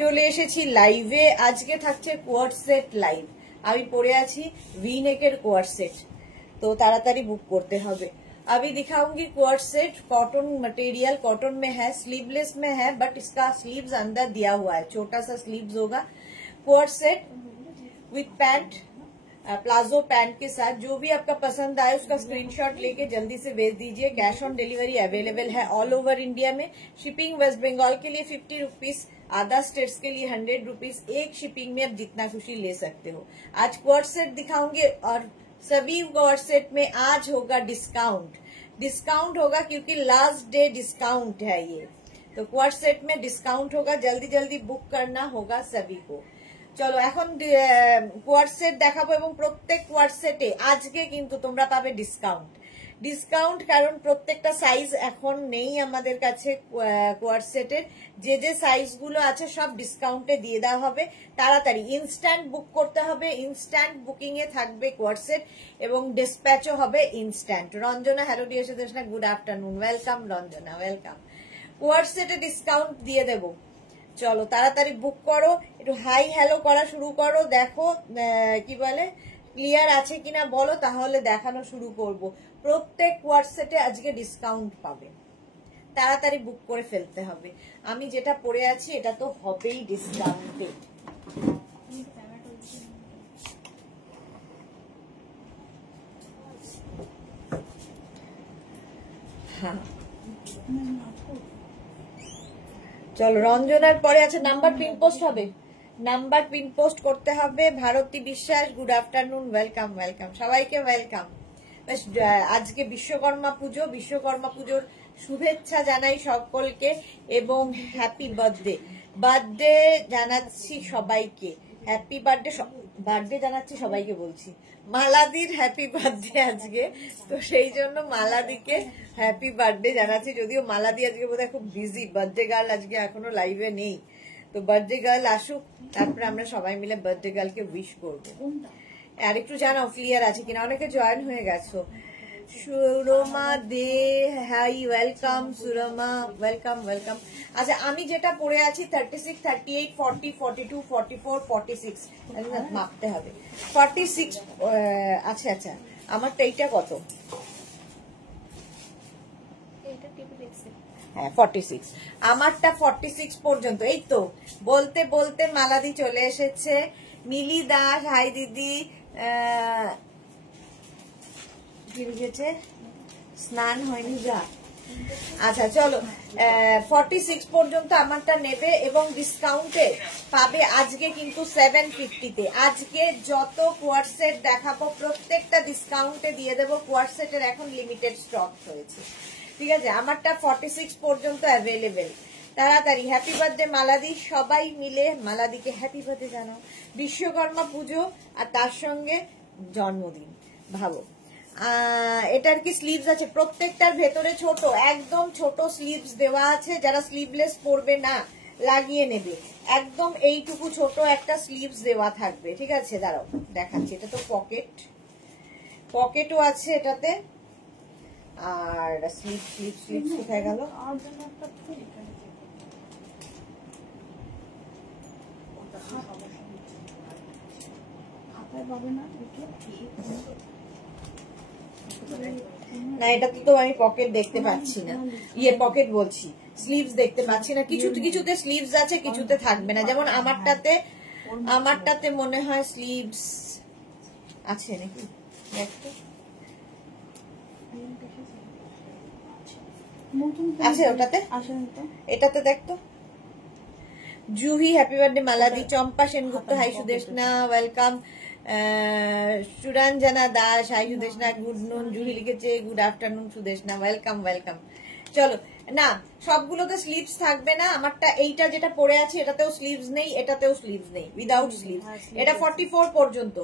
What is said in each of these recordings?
চলে এসেছি লাইভে। আজকে থাকছে কোয়ার্ড সেট লাইভ। আমি পরে আছি ভি নেকের কোয়ার্ড সেট, তো তাড়াতাড়ি बुक करते হবে। अभी दिखाऊंगी chord set, cotton material, cotton में है, स्लीवलेस में है, बट इसका स्लीव्स अंदर दिया हुआ है, छोटा सा स्लीव्स होगा। Chord set with pant, palazzo pant के साथ। जो भी आपका पसंद आए उसका स्क्रीनशॉट लेके जल्दी से भेज दीजिए। कैश ऑन डिलीवरी अवेलेबल है ऑल ओवर इंडिया में। शिपिंग वेस्ट बंगाल के लिए 50 रुपीज, अदर स्टेट्स के लिए 100 रुपीज। एक शिपिंग में आप जितना खुशी ले सकते हो। आज क्वार्ड सेट दिखाऊंगे और सभी क्वार्ड सेट में आज होगा डिस्काउंट। डिस्काउंट होगा क्योंकि लास्ट डे डिस्काउंट है ये, तो क्वार्ड सेट में डिस्काउंट होगा। जल्दी जल्दी बुक करना होगा सभी को। চলো এখন কোয়ার্ড সেট দেখাবো এবং প্রত্যেক কোয়ার্ড সেটে আজকে কিন্তু তোমরা পাবে ডিসকাউন্ট কারণ প্রত্যেকটা সাইজ এখন নেই আমাদের কাছে কোয়ার্ড সেটের। যে সাইজগুলো আছে সব ডিসকাউন্টে দিয়ে দেওয়া হবে। তাড়াতাড়ি ইনস্ট্যান্ট বুক করতে হবে। ইনস্ট্যান্ট বুকিং এ থাকবে কোয়ার্ড সেট এবং ডিসপ্যাচও হবে instant. Ranjana hello dear Sudeshna, good afternoon, welcome Ranjana, welcome. Coord সেটে ডিসকাউন্ট দিয়ে দেবো। চলো তাড়াতাড়ি বুক করো, একটু হাই হ্যালো করা শুরু করো। দেখো কি বলে ক্লিয়ার আছে কিনা বলো, তাহলে দেখানো শুরু করব। প্রত্যেক কোয়ার্ড সেটে আজকে ডিসকাউন্ট পাবে, তাড়াতাড়ি বুক করে ফেলতে হবে। আমি যেটা পরে আছি এটা তো হবেই ডিসকাউন্টে। হ্যাঁ চলো রঞ্জনার পরে আছে নাম্বার পিন পোস্ট হবে, নাম্বার পিন পোস্ট করতে হবে। ভারতী বিশ্বাস, গুড আফটারনুন, ওয়েলকাম ওয়েলকাম, সবাইকে ওয়েলকাম। আজকে বিশ্বকর্মা পুজো, বিশ্বকর্মা পুজোর শুভেচ্ছা জানাই সকলকে এবং হ্যাপি বার্থডে জানাচ্ছি সবাইকে। হ্যাপি বার্থডে জানাচ্ছি সবাইকে বলছি। মালাদির হ্যাপি বার্থডে আজকে, তো সেই জন্য মালাদিকে হ্যাপি বার্থডে জানাচ্ছি। যদিও মালাদি আজকে বোধহয় খুব বিজি, বার্থডে গার্ল আজকে এখনো লাইভে নেই। তো বার্থডে গার্ল আসুক, তারপরে আমরা সবাই মিলে বার্থডে গার্লকে উইশ করবো। আর একটু জানাও ক্লিয়ার আছে কিনা, অনেকে জয়েন হয়ে গেছো। Surma Dey, hi welcome Surma, welcome welcome. আচ্ছা আমি যেটা পরে আছি 36, 38, 40, 42, 44, 46 মাপতে হবে। 46 আচ্ছা আচ্ছা, আমারটা এইটা কত? হ্যাঁ 46, আমারটা 46 পর্যন্ত। এই তো বলতে বলতে মালাদি চলে এসেছে। মিলি দাস, হাই দিদি, স্নান হয়নি যা। আচ্ছা চলো 46 পর্যন্ত আমারটা নেবে এবং ডিসকাউন্টে পাবে আজকে কিন্তু 750-তে। আজকে যত কোয়ার্ড সেট দেখাবো প্রত্যেকটা ডিসকাউন্টে দিয়ে দেবো। কোয়ার্ড সেটের এখন লিমিটেড স্টক হয়েছে, ঠিক আছে। আমারটা 46 পর্যন্ত অ্যাভেলেবেল। তাড়াতাড়ি হ্যাপি বার্থডে মালাদি, সবাই মিলে মালাদিকে হ্যাপি বার্থডে জানাও। বিশ্বকর্মা পুজো আর তার সঙ্গে জন্মদিন, ভাবো। এটার কি স্লিভস আছে? প্রত্যেকটার ভেতরে ছোট, একদম ছোট স্লিভস দেওয়া আছে। যারা স্লিভলেস পরবে না লাগিয়ে নেবে, একদম এইটুকু ছোট একটা স্লিভস দেওয়া থাকবে, ঠিক আছে। দাঁড়াও দেখাচ্ছি। এটা তো পকেটও আছে এটাতে। আর স্লিভস কোথায় গেল? না এটা তো আমি পকেট দেখতে পাচ্ছি না, ইয়ে পকেট বলছি, স্লিভস দেখতে পাচ্ছি না। কিছুতে স্লিভস আছে, কিছুতে থাকবে না। যেমন আমারটাতে মনে হয় স্লিভস আছে নাকি, আছে ওটাতে, এটাতে দেখতো। জুহি হ্যাপি বার্থডে মালাদি। Champa Sengupta, hi Sudeshna, welcome. Suranjana Das, hi Sudeshna, good noon. Juhi লিখেছে good afternoon Sudeshna, welcome welcome. চলো না সবগুলোতে স্লিভস থাকবে না। আমারটা এইটা যেটা পরে আছে এটাতেও স্লিভস নেই, এটাতেও স্লিভস নেই, উইদাউট স্লিভস। এটা 44 পর্যন্ত,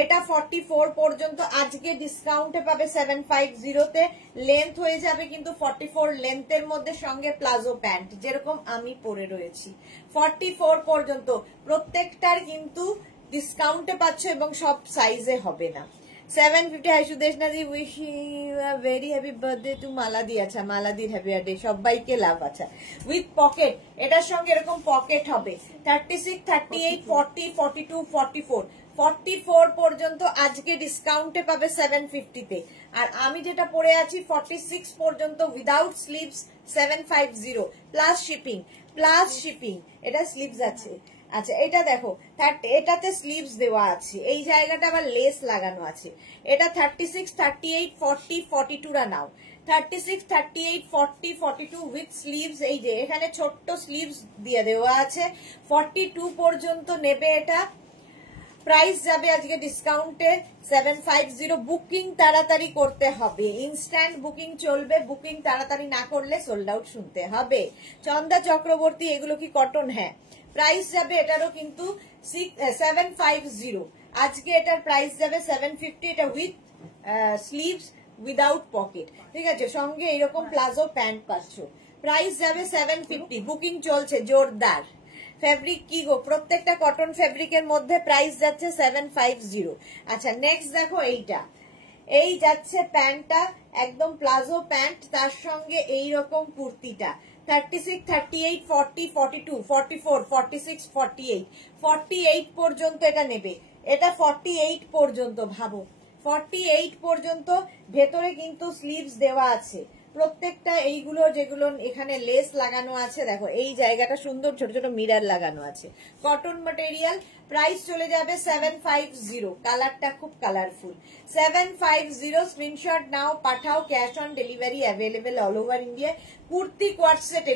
এটা 44 পর্যন্ত আজকে ডিসকাউন্টে পাবে 750-তে। লেন্থ হয়ে যাবে কিন্তু 44 লেন্থের মধ্যে, সঙ্গে প্লাজো প্যান্ট যেরকম আমি পরে রয়েছি। 44 পর্যন্ত প্রত্যেকটার কিন্তু ডিসকাউন্টে পাচ্ছ এবং সব সাইজে হবে না। 750 hi Sudeshna ji wish you a very happy birthday to মালাদি। আচ্ছা মালাদির হ্যাপি বার্থডে, সবাইকে লাভ। আচ্ছা উইথ পকেট, এটার সঙ্গে এরকম পকেট হবে। 36, 38, 40, 42, 44, 44 পর্যন্ত আজকে ডিসকাউন্টে পাবে 750 তে। আর আমি যেটা পরে আছি 46 পর্যন্ত উইদাউট স্লিভস 750 প্লাস শিপিং, এটা স্লিভস আছে। আচ্ছা এটা দেখো, এটাতে স্লিভস দেওয়া আছে, এই জায়গাটা আবার লেস লাগানো আছে। এটা 36, 38, 40, 42 রা নাও। 36, 38, 40, 42 উইথ স্লিভস, এই যে এখানে ছোট্ট স্লিভস দিয়ে দেওয়া আছে। 42 পর্যন্ত নেবে এটা। প্রাইস যাবে আজকে ডিসকাউন্টে 750। বুকিং তাড়াতাড়ি করতে হবে, ইনস্ট্যান্ট বুকিং চলবে, বুকিং তাড়াতাড়ি না করলে সোল্ড আউট শুনতে হবে। চন্দা চক্রবর্তী, এগুলো কি কটন? হ্যাঁ। প্রাইস যাবে এটারও কিন্তু 750। আজকে এটার প্রাইস যাবে 750, এটা উইথ স্লিভস উইদাউট পকেট, ঠিক আছে। সঙ্গে এইরকম প্লাজো প্যান্ট পাচ্ছ। প্রাইস যাবে 750, বুকিং চলছে জোরদার। ফেব্রিক কি গো, প্রত্যেকটা কটন ফেব্রিকের মধ্যে প্রাইস যাচ্ছে 750। আচ্ছা নেক্সট দেখো, এইটা এই যাচ্ছে প্যান্টটা, একদম প্লাজো প্যান্ট, তার সঙ্গে এইরকম কুর্তিটা। 36, 38, 40, 42, 44, 46, 48, 48 পর্যন্ত এটা নেবে। এটা 48 পর্যন্ত, ভাবো 48 পর্যন্ত। ভেতরে কিন্তু স্লিভস দেওয়া আছে প্রত্যেকটা। এইগুলো যেগুলো এখানে লেস লাগানো আছে, দেখো এই জায়গাটা সুন্দর ছোট ছোট মিরার লাগানো আছে। Cotton material. প্রাইস চলে যাবে 750। কালারটা খুব কালারফুল। 750, স্ক্রিনশট নাও, পাঠাও। Cash on delivery available all over India. Kurti coord set,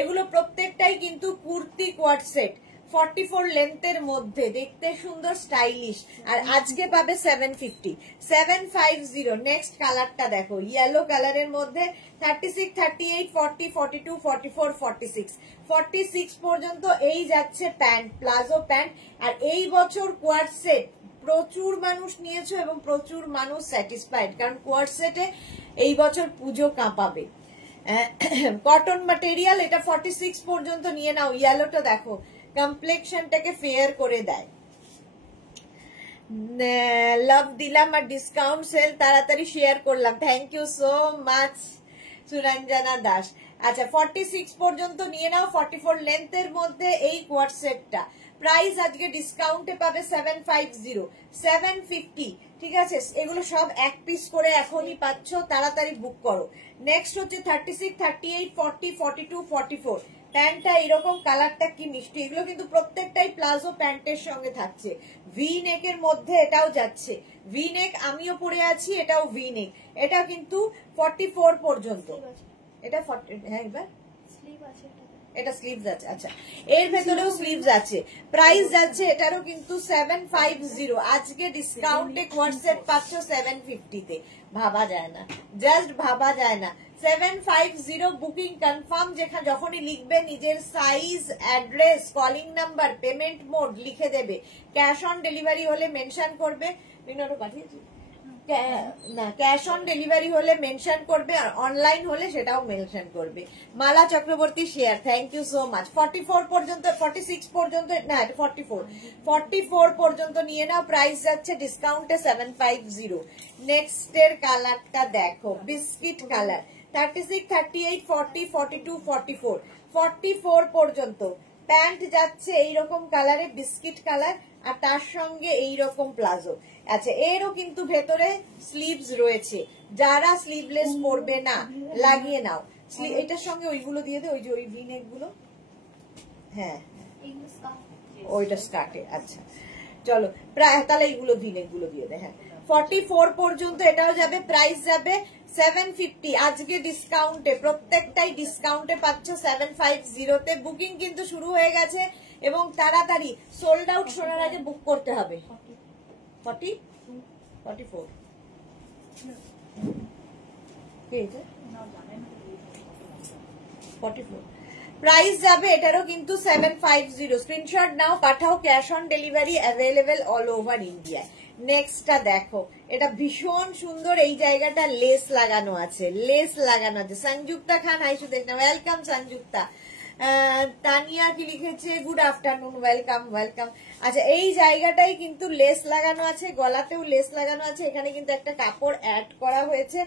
এগুলো প্রত্যেকটাই কিন্তু কুর্তি কোয়ার্ড সেট। 44 লেন্থের মধ্যে, দেখতে সুন্দর, স্টাইলিশ। আর আজকে পাবে 750। 750। নেক্সট কালারটা দেখো, ইয়েলো কালারের মধ্যে। 36, 38, 40, 42, 44, 46, 46 পর্যন্ত এই যাচ্ছে প্যান্ট, প্লাজো প্যান্ট। আর এই বছর কোয়ার্ড সেট প্রচুর মানুষ নিয়েছো এবং প্রচুর মানুষ স্যাটিসফাইড, কারণ কোয়ার্ড সেটে এই বছর পুজো কাঁপাবে। কটন ম্যাটেরিয়াল, এটা 46 পর্যন্ত নিয়ে নাও। ইয়েলোটা দেখো, কমপ্লেক্সনটাকে ফেয়ার করে দেয়। লাভ দিলাম আর ডিসকাউন্ট সেল তাড়াতাড়ি শেয়ার করলাম। Thank you so much Suranjana Das. আচ্ছা 46 পর্যন্ত নিয়ে নাও, 44 লেন্থের মধ্যে এই কোয়ার্ড সেটটা। প্রাইস আজকে ডিসকাউন্টে পাবে 750, 750, ঠিক আছে। এগুলো সব এক পিস করে এখনই পাচ্ছ, তাড়াতাড়ি বুক করো। নেক্সট হচ্ছে 36, 38, 40, 42, 44। প্যান্টটা এরকম, কালারটা কি মিষ্টি। এগুলো কিন্তু প্রত্যেকটাই প্লাজো প্যান্টের সঙ্গে থাকছে। ভি নেকের মধ্যে এটাও যাচ্ছে। ভি নেক আমিও পরে আছি, এটাও ভি নেক। এটা কিন্তু 44 পর্যন্ত। এটা 40, হ্যাঁ এবার এটা স্লিভস আছে। আচ্ছা এর ভেতরেও স্লিভস আছে। প্রাইস যাচ্ছে এটারও কিন্তু 750। আজকে ডিসকাউন্টে কোয়ার্ড সেট পাচ্ছ 750 তে। ভাবা যায় না, জাস্ট ভাবা যায় না। 750 বুকিং কনফার্ম। যেখানে যখনই লিখবে নিজের size, address, calling number, payment mode লিখে দেবে। ক্যাশ অন ডেলিভারি হলে মেনশন করবে। পাঠিয়েছি না, ক্যাশ অন ডেলিভারি হলে মেনশন করবে, আর অনলাইন হলে সেটাও মেনশন করবে। Mala Chakraborty share, thank you so much. 44 পর্যন্ত, 46 পর্যন্ত, না 44 পর্যন্ত নিয়ে নাও। প্রাইস যাচ্ছে ডিসকাউন্টে 750। নেক্সট এর কালারটা দেখো, বিস্কিট কালার। 36, 38, 40, 42, 44, 44 পর্যন্ত প্যান্ট যাচ্ছে এইরকম কালারে, বিস্কিট কালার, আর তার সঙ্গে এইরকম প্লাজো। আচ্ছা এরও কিন্তু ভেতরে স্লিভস রয়েছে। যারা স্লিভলেস পরবে না লাগিয়ে নাও। এটার সঙ্গে ওইগুলো দিয়ে দে, ওই যে ওই ভিনেক গুলো। হ্যাঁ ওইটা স্কার্টে। আচ্ছা চলো, প্রায় তাহলে এইগুলো ভিনেক গুলো দিয়ে দে। হ্যাঁ 44 পর্যন্ত এটাও যাবে। প্রাইস যাবে 750। আজকে ডিসকাউন্টে, প্রত্যেকটাই ডিসকাউন্টে পাচ্ছ 750 তে। বুকিং কিন্তু শুরু হয়ে গেছে এবং তাড়াতাড়ি সোল্ড আউট শোনার আগে বুক করতে হবে। 44 প্রাইস যাবে এটারও কিন্তু 750। স্ক্রিনশট নাও, পাঠাও। Cash on delivery available all over India. নেক্সটটা দেখো, এটা ভীষণ সুন্দর। এই জায়গাটা লেস লাগানো আছে, লেস লাগানো আছে। সংযুক্তা খান, হাই সুদেশ, ওয়েলকাম সংযুক্তা। তানিয়া কি লিখেছে গুড আফটারনুন, ওয়েলকাম ওয়েলকাম। আচ্ছা এই জায়গাটাই কিন্তু লেস লাগানো আছে, গলাতেও লেস লাগানো আছে, এখানে কিন্তু একটা কাপড় অ্যাড করা হয়েছে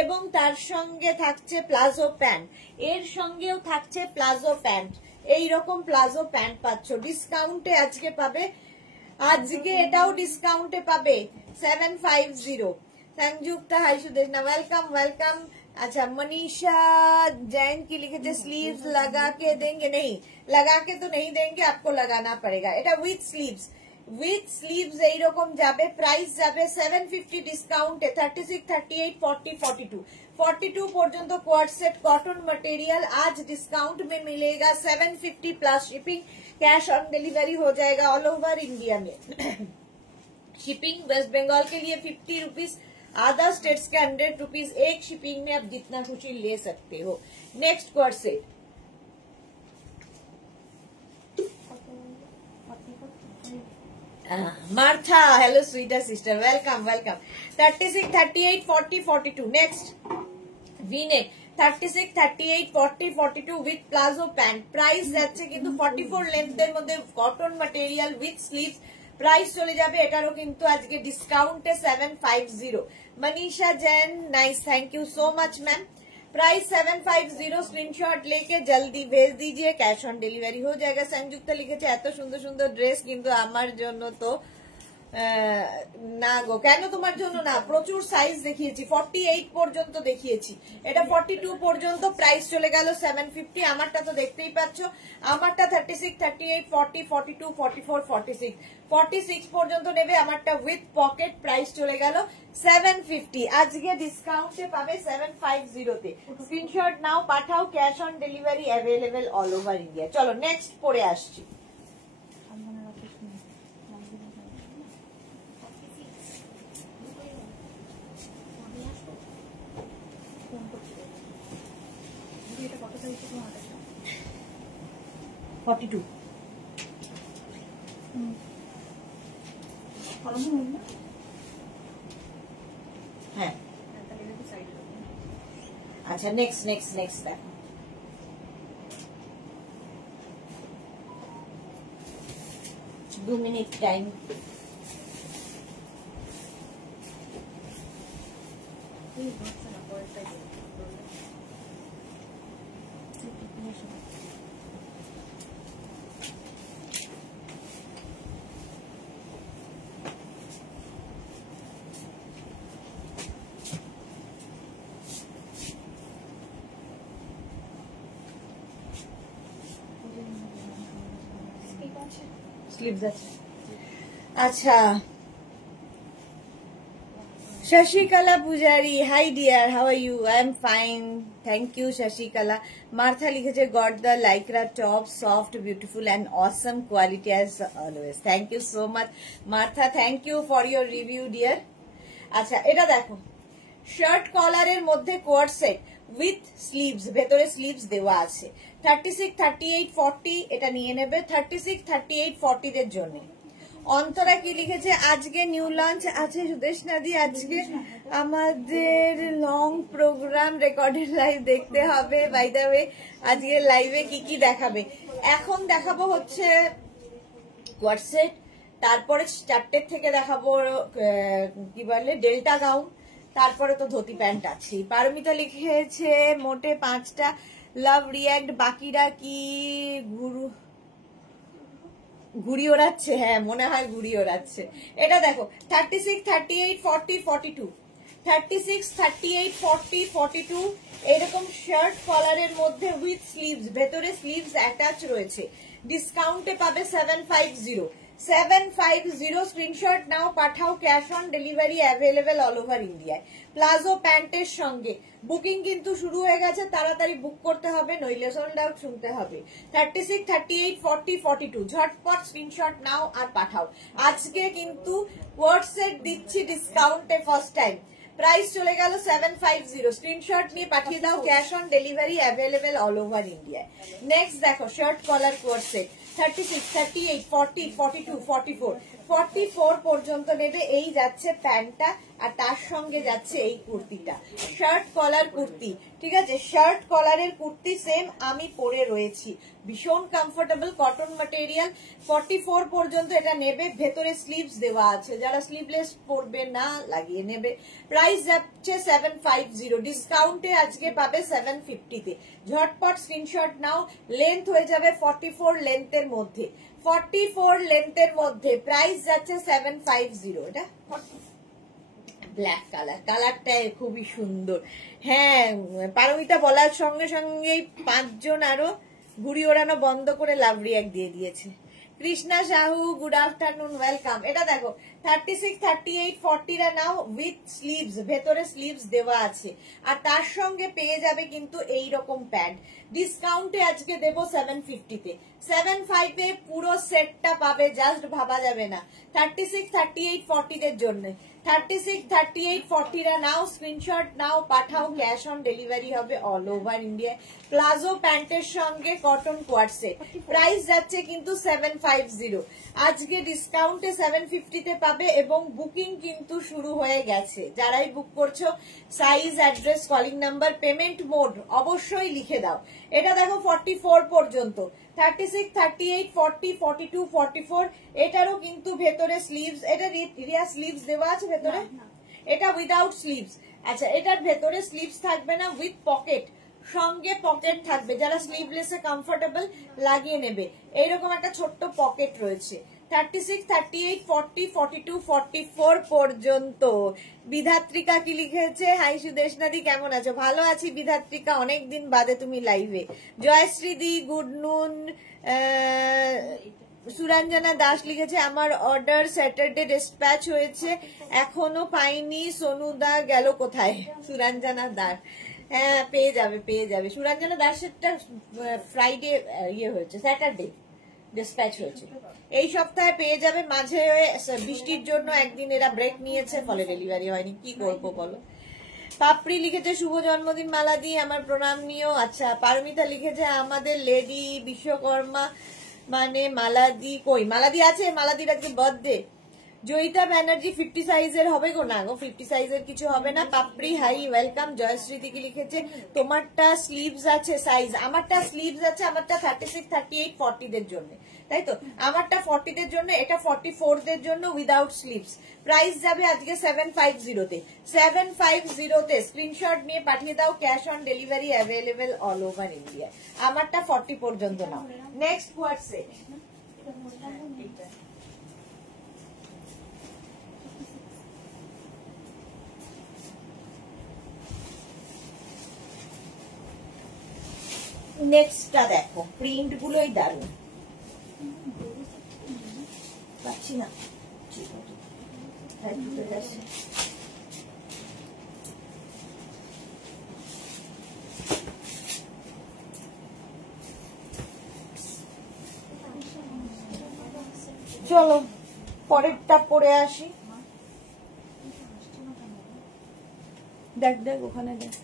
এবং তার সঙ্গে থাকছে প্লাজো প্যান্ট, এর সঙ্গেও থাকছে প্লাজো প্যান্ট। এইরকম প্লাজো প্যান্ট পাচ্ছ ডিসকাউন্টে আজকে পাবে, আজকে এটাও ডিসকাউন্টে পাবে 750। संयुक्ता हाय सुदेशना वेलकम वेलकम। अच्छा मनीषा जैन की लिखे थे स्लीव्स लगा के देंगे, नहीं लगा के तो नहीं देंगे, आपको लगाना पड़ेगा। এটা উইথ স্লিভস এইরকম যাবে, প্রাইস যাবে 750 ডিসকাউন্টে 36, 38, 40, 42 42 পর্যন্ত কোয়ার্ড সেট কটন मटेरियल आज डिस्काउंट में मिलेगा 750 plus shipping, cash on delivery हो जाएगा ऑल ओवर इंडिया में। शिपिंग वेस्ट बंगाल के लिए 50 रुपीज, अदर स्टेट्स के 100 रुपीज, एक शिपिंग में आप जितना खुशी ले सकते हो। Next course set Martha, hello sweeter sister, welcome welcome. 36, 38, 40, 42 next V-neck 36, 38, 40, 42 with palazzo pant, price যাচ্ছে কিন্তু 44 লেন্থের মধ্যে cotton material with sleeves, price চলে যাবে এটারও কিন্তু আজকে ডিসকাউন্টে 750। Manisha Jain nice, thank you so much ma'am. Price 750, screenshot लेके जल्दी भेज दीजिए, कैश ऑन डिलीवरी हो जाएगा। संयुक्ता लिखेছে এত সুন্দর সুন্দর ড্রেস কিন্তু আমার জন্য তো না গো, কেন তোমার জন্য না, প্রচুর সাইজ দেখিয়েছি, 48 পর্যন্ত দেখিয়েছি, এটা 42 পর্যন্ত প্রাইস চলে গেল 750। আমারটা তো দেখতেই পাচ্ছ, আমারটা 36, 38, 40, 42, 44, 46 46 পর্যন্ত নেবে আমারটা উইথ পকেট, প্রাইস চলে গেল 750। আজকে ডিসকাউন্টে পাবে 750 তে, স্ক্রিনশট নাও পাঠাও, cash on delivery available all over India. চলো নেক্সট পরে আসছি। হ্যাঁ আচ্ছা নেক্সট দেখো, दो मिनट टाइम। अच्छा Shashikala Pujari, hi dear, how are you? I am fine, thank you Shashikala. Martha लिखे got the Lycra top, soft beautiful and awesome quality as always, thank you so much Martha, thank you for your review dear. अच्छा এটা দেখো shirt কলারের মধ্যে coord set with sleeves, ভেতরে sleeves দেওয়া আছে, 36, 38, 40 এটা নিয়ে নেবে, 36, 38, 40 দের জন্য। অন্তরা কি লিখেছে আজকে নিউ লঞ্চ আছে সুদেশনা দি, আজকে আমাদের লং প্রোগ্রাম রেকর্ডেড লাইভ দেখতে হবে। বাই দ্য ওয়ে আজকে লাইভে কি কি দেখাবে, এখন দেখাবো হচ্ছে কোয়ার্ড সেট, তারপরে 4টের থেকে দেখাবো কি বলে ডেল্টা গাউন, তারপরে তো ধুতি প্যান্ট আছে। পারমিতা লিখেছে মোটে 5টা, লাভ রিয়াক্ট, বাকিরা কি ঘুড়ি ওড়াচ্ছে? হ্যাঁ মনে হয় ঘুড়ি ওড়াচ্ছে। এটা দেখো 36, 38, 40, 42 36, 38, 40, 42 এরকম শার্ট কলারের মধ্যে উইথ স্লিভস, ভেতরে স্লিভস অ্যাটাচ রয়েছে, ডিসকাউন্টে পাবে 750 750। স্ক্রিনশট নাও পাঠাও, cash on delivery available all over ইন্ডিয়ায়। প্লাজো প্যান্টের সঙ্গে বুকিং কিন্তু শুরু হয়ে গেছে, তাড়াতাড়ি বুক করতে হবে, নইলে সোল্ড আউট শুনতে হবে। 36, 38, 40, 42 ঝটপট স্ক্রিনশট নাও আর পাঠাও। আজকে কিন্তু কোয়ার্ড সেট দিচ্ছি ডিসকাউন্টে ফার্স্ট টাইম, প্রাইস চলে গেল 750। স্ক্রিনশট নিয়ে পাঠিয়ে দাও, cash on delivery available all over ইন্ডিয়ায়। নেক্সট দেখো শার্ট কলার কোয়ার্ড সেট 36, 38, 40, 42, 44 44 পর্যন্ত নেবে, এই যাচ্ছে প্যান্টটা আর তার সঙ্গে যাচ্ছে এই কুর্তিটা, শার্ট কলার কুর্তি, ঠিক আছে, শার্ট কলারের কুর্তি সেম আমি পরে রয়েছি, ভীষণ কমফোর্টেবল, কটন ম্যাটেরিয়াল, 44 পর্যন্ত এটা নেবে, ভেতরে স্লিভস দেওয়া আছে, যারা স্লিভলেস পরবে না লাগিয়ে নেবে। প্রাইস যাচ্ছে 750, ডিসকাউন্টে আজকে পাবে 750 তে। ঝটপট স্ক্রিনশট নাও, লেন্থ হয়ে যাবে 44 লেন্থের মধ্যে, 44 লেন্থের মধ্যে প্রাইস যাচ্ছে 750। এটা ব্ল্যাক কালার, কালারটা খুবই সুন্দর। হ্যাঁ, পারমিতা বলার সঙ্গে সঙ্গেই 5 জন আরো ঘুড়ি ওড়ানো বন্ধ করে লাভ রিয়াক্ট দিয়ে দিয়েছে। Krishna Sahu, good afternoon, welcome. এটা দেখো 36, 38, 40 রা নাও উইথ স্লিভস, ভেতরে স্লিভস দেওয়া আছে, আর তার সঙ্গে পেয়ে যাবে কিন্তু এই রকম প্যান্ট। ডিসকাউন্টে আজকে দেব 750 তে, 75 এ পুরো সেটটা পাবে, জাস্ট ভাবা যাবে না। 36, 38, 40 দের জন্য 36, 38, 40 রা নাও, স্ক্রিনশট নাও, পাঠাও, ক্যাশ অন ডেলিভারি হবে অল ওভার ইন্ডিয়া। প্লাজো প্যান্টের সঙ্গে কটন কোয়ার্ড সেট, প্রাইস যাচ্ছে কিন্তু 750, আজকে ডিসকাউন্টে 750 তে পাবে, এবং বুকিং কিন্তু শুরু হয়ে গেছে। যারাই বুক করছো, size, address, calling number, payment mode অবশ্যই লিখে দাও। এটা দেখো 44 পর্যন্ত, 36, 38, 40, 42, 44, এটারও কিন্তু ভেতরে স্লিভস, এটা রিয়া স্লিভস দেওয়া আছে ভেতরে, এটা উইদাউট স্লিভস। আচ্ছা, এটার ভেতরে স্লিভস থাকবে না, উইথ পকেট, সঙ্গে পকেট থাকবে, যারা স্লিভলেসে কমফোর্টেবল লাগিয়ে নেবে, এইরকম একটা ছোট্ট পকেট রয়েছে। 36, 38, 40, 42, 44 পর্যন্ত। বিধাত্রিকা কি লিখেছে? হাই সুদেশনাদি, কেমন আছো? ভালো আছি বিধাত্রিকা, অনেকদিন বাদে তুমি লাইভে। জয়শ্রী দি, গুড নুন। সুরঞ্জনা দাস লিখেছে আমার অর্ডার স্যাটারডে ডিসপ্যাচ হয়েছে, এখনো পাইনি, সোনুদা গেল কোথায়? সুরঞ্জনা দাস, হ্যাঁ পেয়ে যাবে, পেয়ে যাবে। সুরঞ্জনা দাসেরটা ফ্রাইডে ইয়ে হয়েছে, স্যাটারডে ডিসপ্যাচ হয়েছে, এই সপ্তাহে পেয়ে যাবে। মাঝে বৃষ্টির জন্য একদিন এরা ব্রেক নিয়েছে, ফলে ডেলিভারি হয়নি, কি করবো বলো। পাপড়ি লিখেছে শুভ জন্মদিন মালাদি, আমার প্রণাম নিও। আচ্ছা, পারমিতা লিখেছে আমাদের লেডি বিশ্বকর্মা মানে মালাদি, কই মালাদি আছে? মালাদির আজকে বার্থডে। জয়িতা ব্যানার্জি 50 সাইজের হবে গো? না গো, 50 সাইজের কিছু হবে না। পাপড়ি হাই, ওয়েলকাম। জয়শ্রী দিকে লিখেছে তোমারটা স্লিভস আছে সাইজ, আমারটা স্লিভস আছে, আমারটা 36, 38, 40 দের জন্য, তাই তো? আমারটা 40 দের জন্য, এটা 44 দের জন্য উইদাউট স্লিভস। প্রাইস যাবে আজকে 750 তে, 750 তে। স্ক্রিনশট নিয়ে পাঠিয়ে দাও, cash on delivery available all over India. আমারটা 40 পর্যন্ত নাও। নেক্সট হোয়াটসঅ্যাপ, নেক্সটটা দেখো, প্রিন্ট গুলোই দারুণ, পাচ্ছি না, চলো পরেরটা পরে আসি। দেখ দেখ ওখানে দেখ,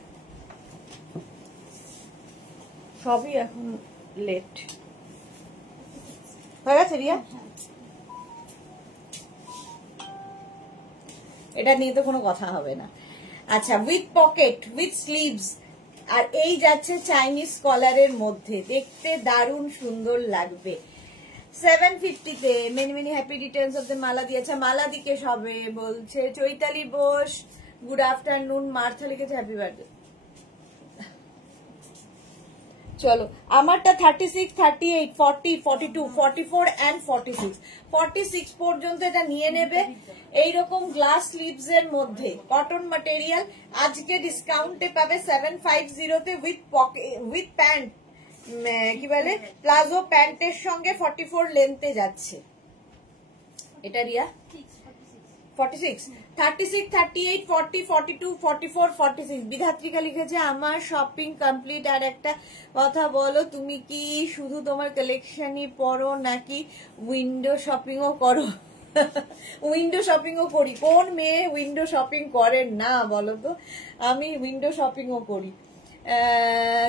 সবই এখন লেট হয়ে গেছে রিয়া। এটা নিয়ে তো কোনো কথা হবে না। আচ্ছা, উইথ পকেট, উইথ স্লিভস, আর এই যাচ্ছে চাইনিজ কলারের মধ্যে, দেখতে দারুণ সুন্দর লাগবে। 750 তে। Many many happy returns of the মালাদি। আচ্ছা, মালাদিকে সবে বলছে Chaitali Bose, good afternoon. Martha লিখেছে হ্যাপি বার্থডে। চলো, আমারটা 36, 38, 40, 42, 44 and 46, 46 পর্যন্ত এটা নিয়ে নেবে। এইরকম গ্লাস স্লিভস এর মধ্যে কটন ম্যাটেরিয়াল, আজকে ডিসকাউন্টে পাবে 750 তে, উইথ প্যান্ট, কি বলে প্লাজো প্যান্টের সঙ্গে 44 লেন্থে যাচ্ছে। এটা রিয়া 46, 36, 38, 40, 42, 44, 46। বিধাত্রিকা লিখেছে আমার শপিং কমপ্লিট। আর একটা কথা বলো, তুমি কি শুধু তোমার কালেকশনই পড়ো নাকি উইন্ডো শপিংও করো? উইন্ডো শপিংও করি, কোন মেয়ে উইন্ডো শপিং করে না বলো তো? আমি উইন্ডো শপিংও করি।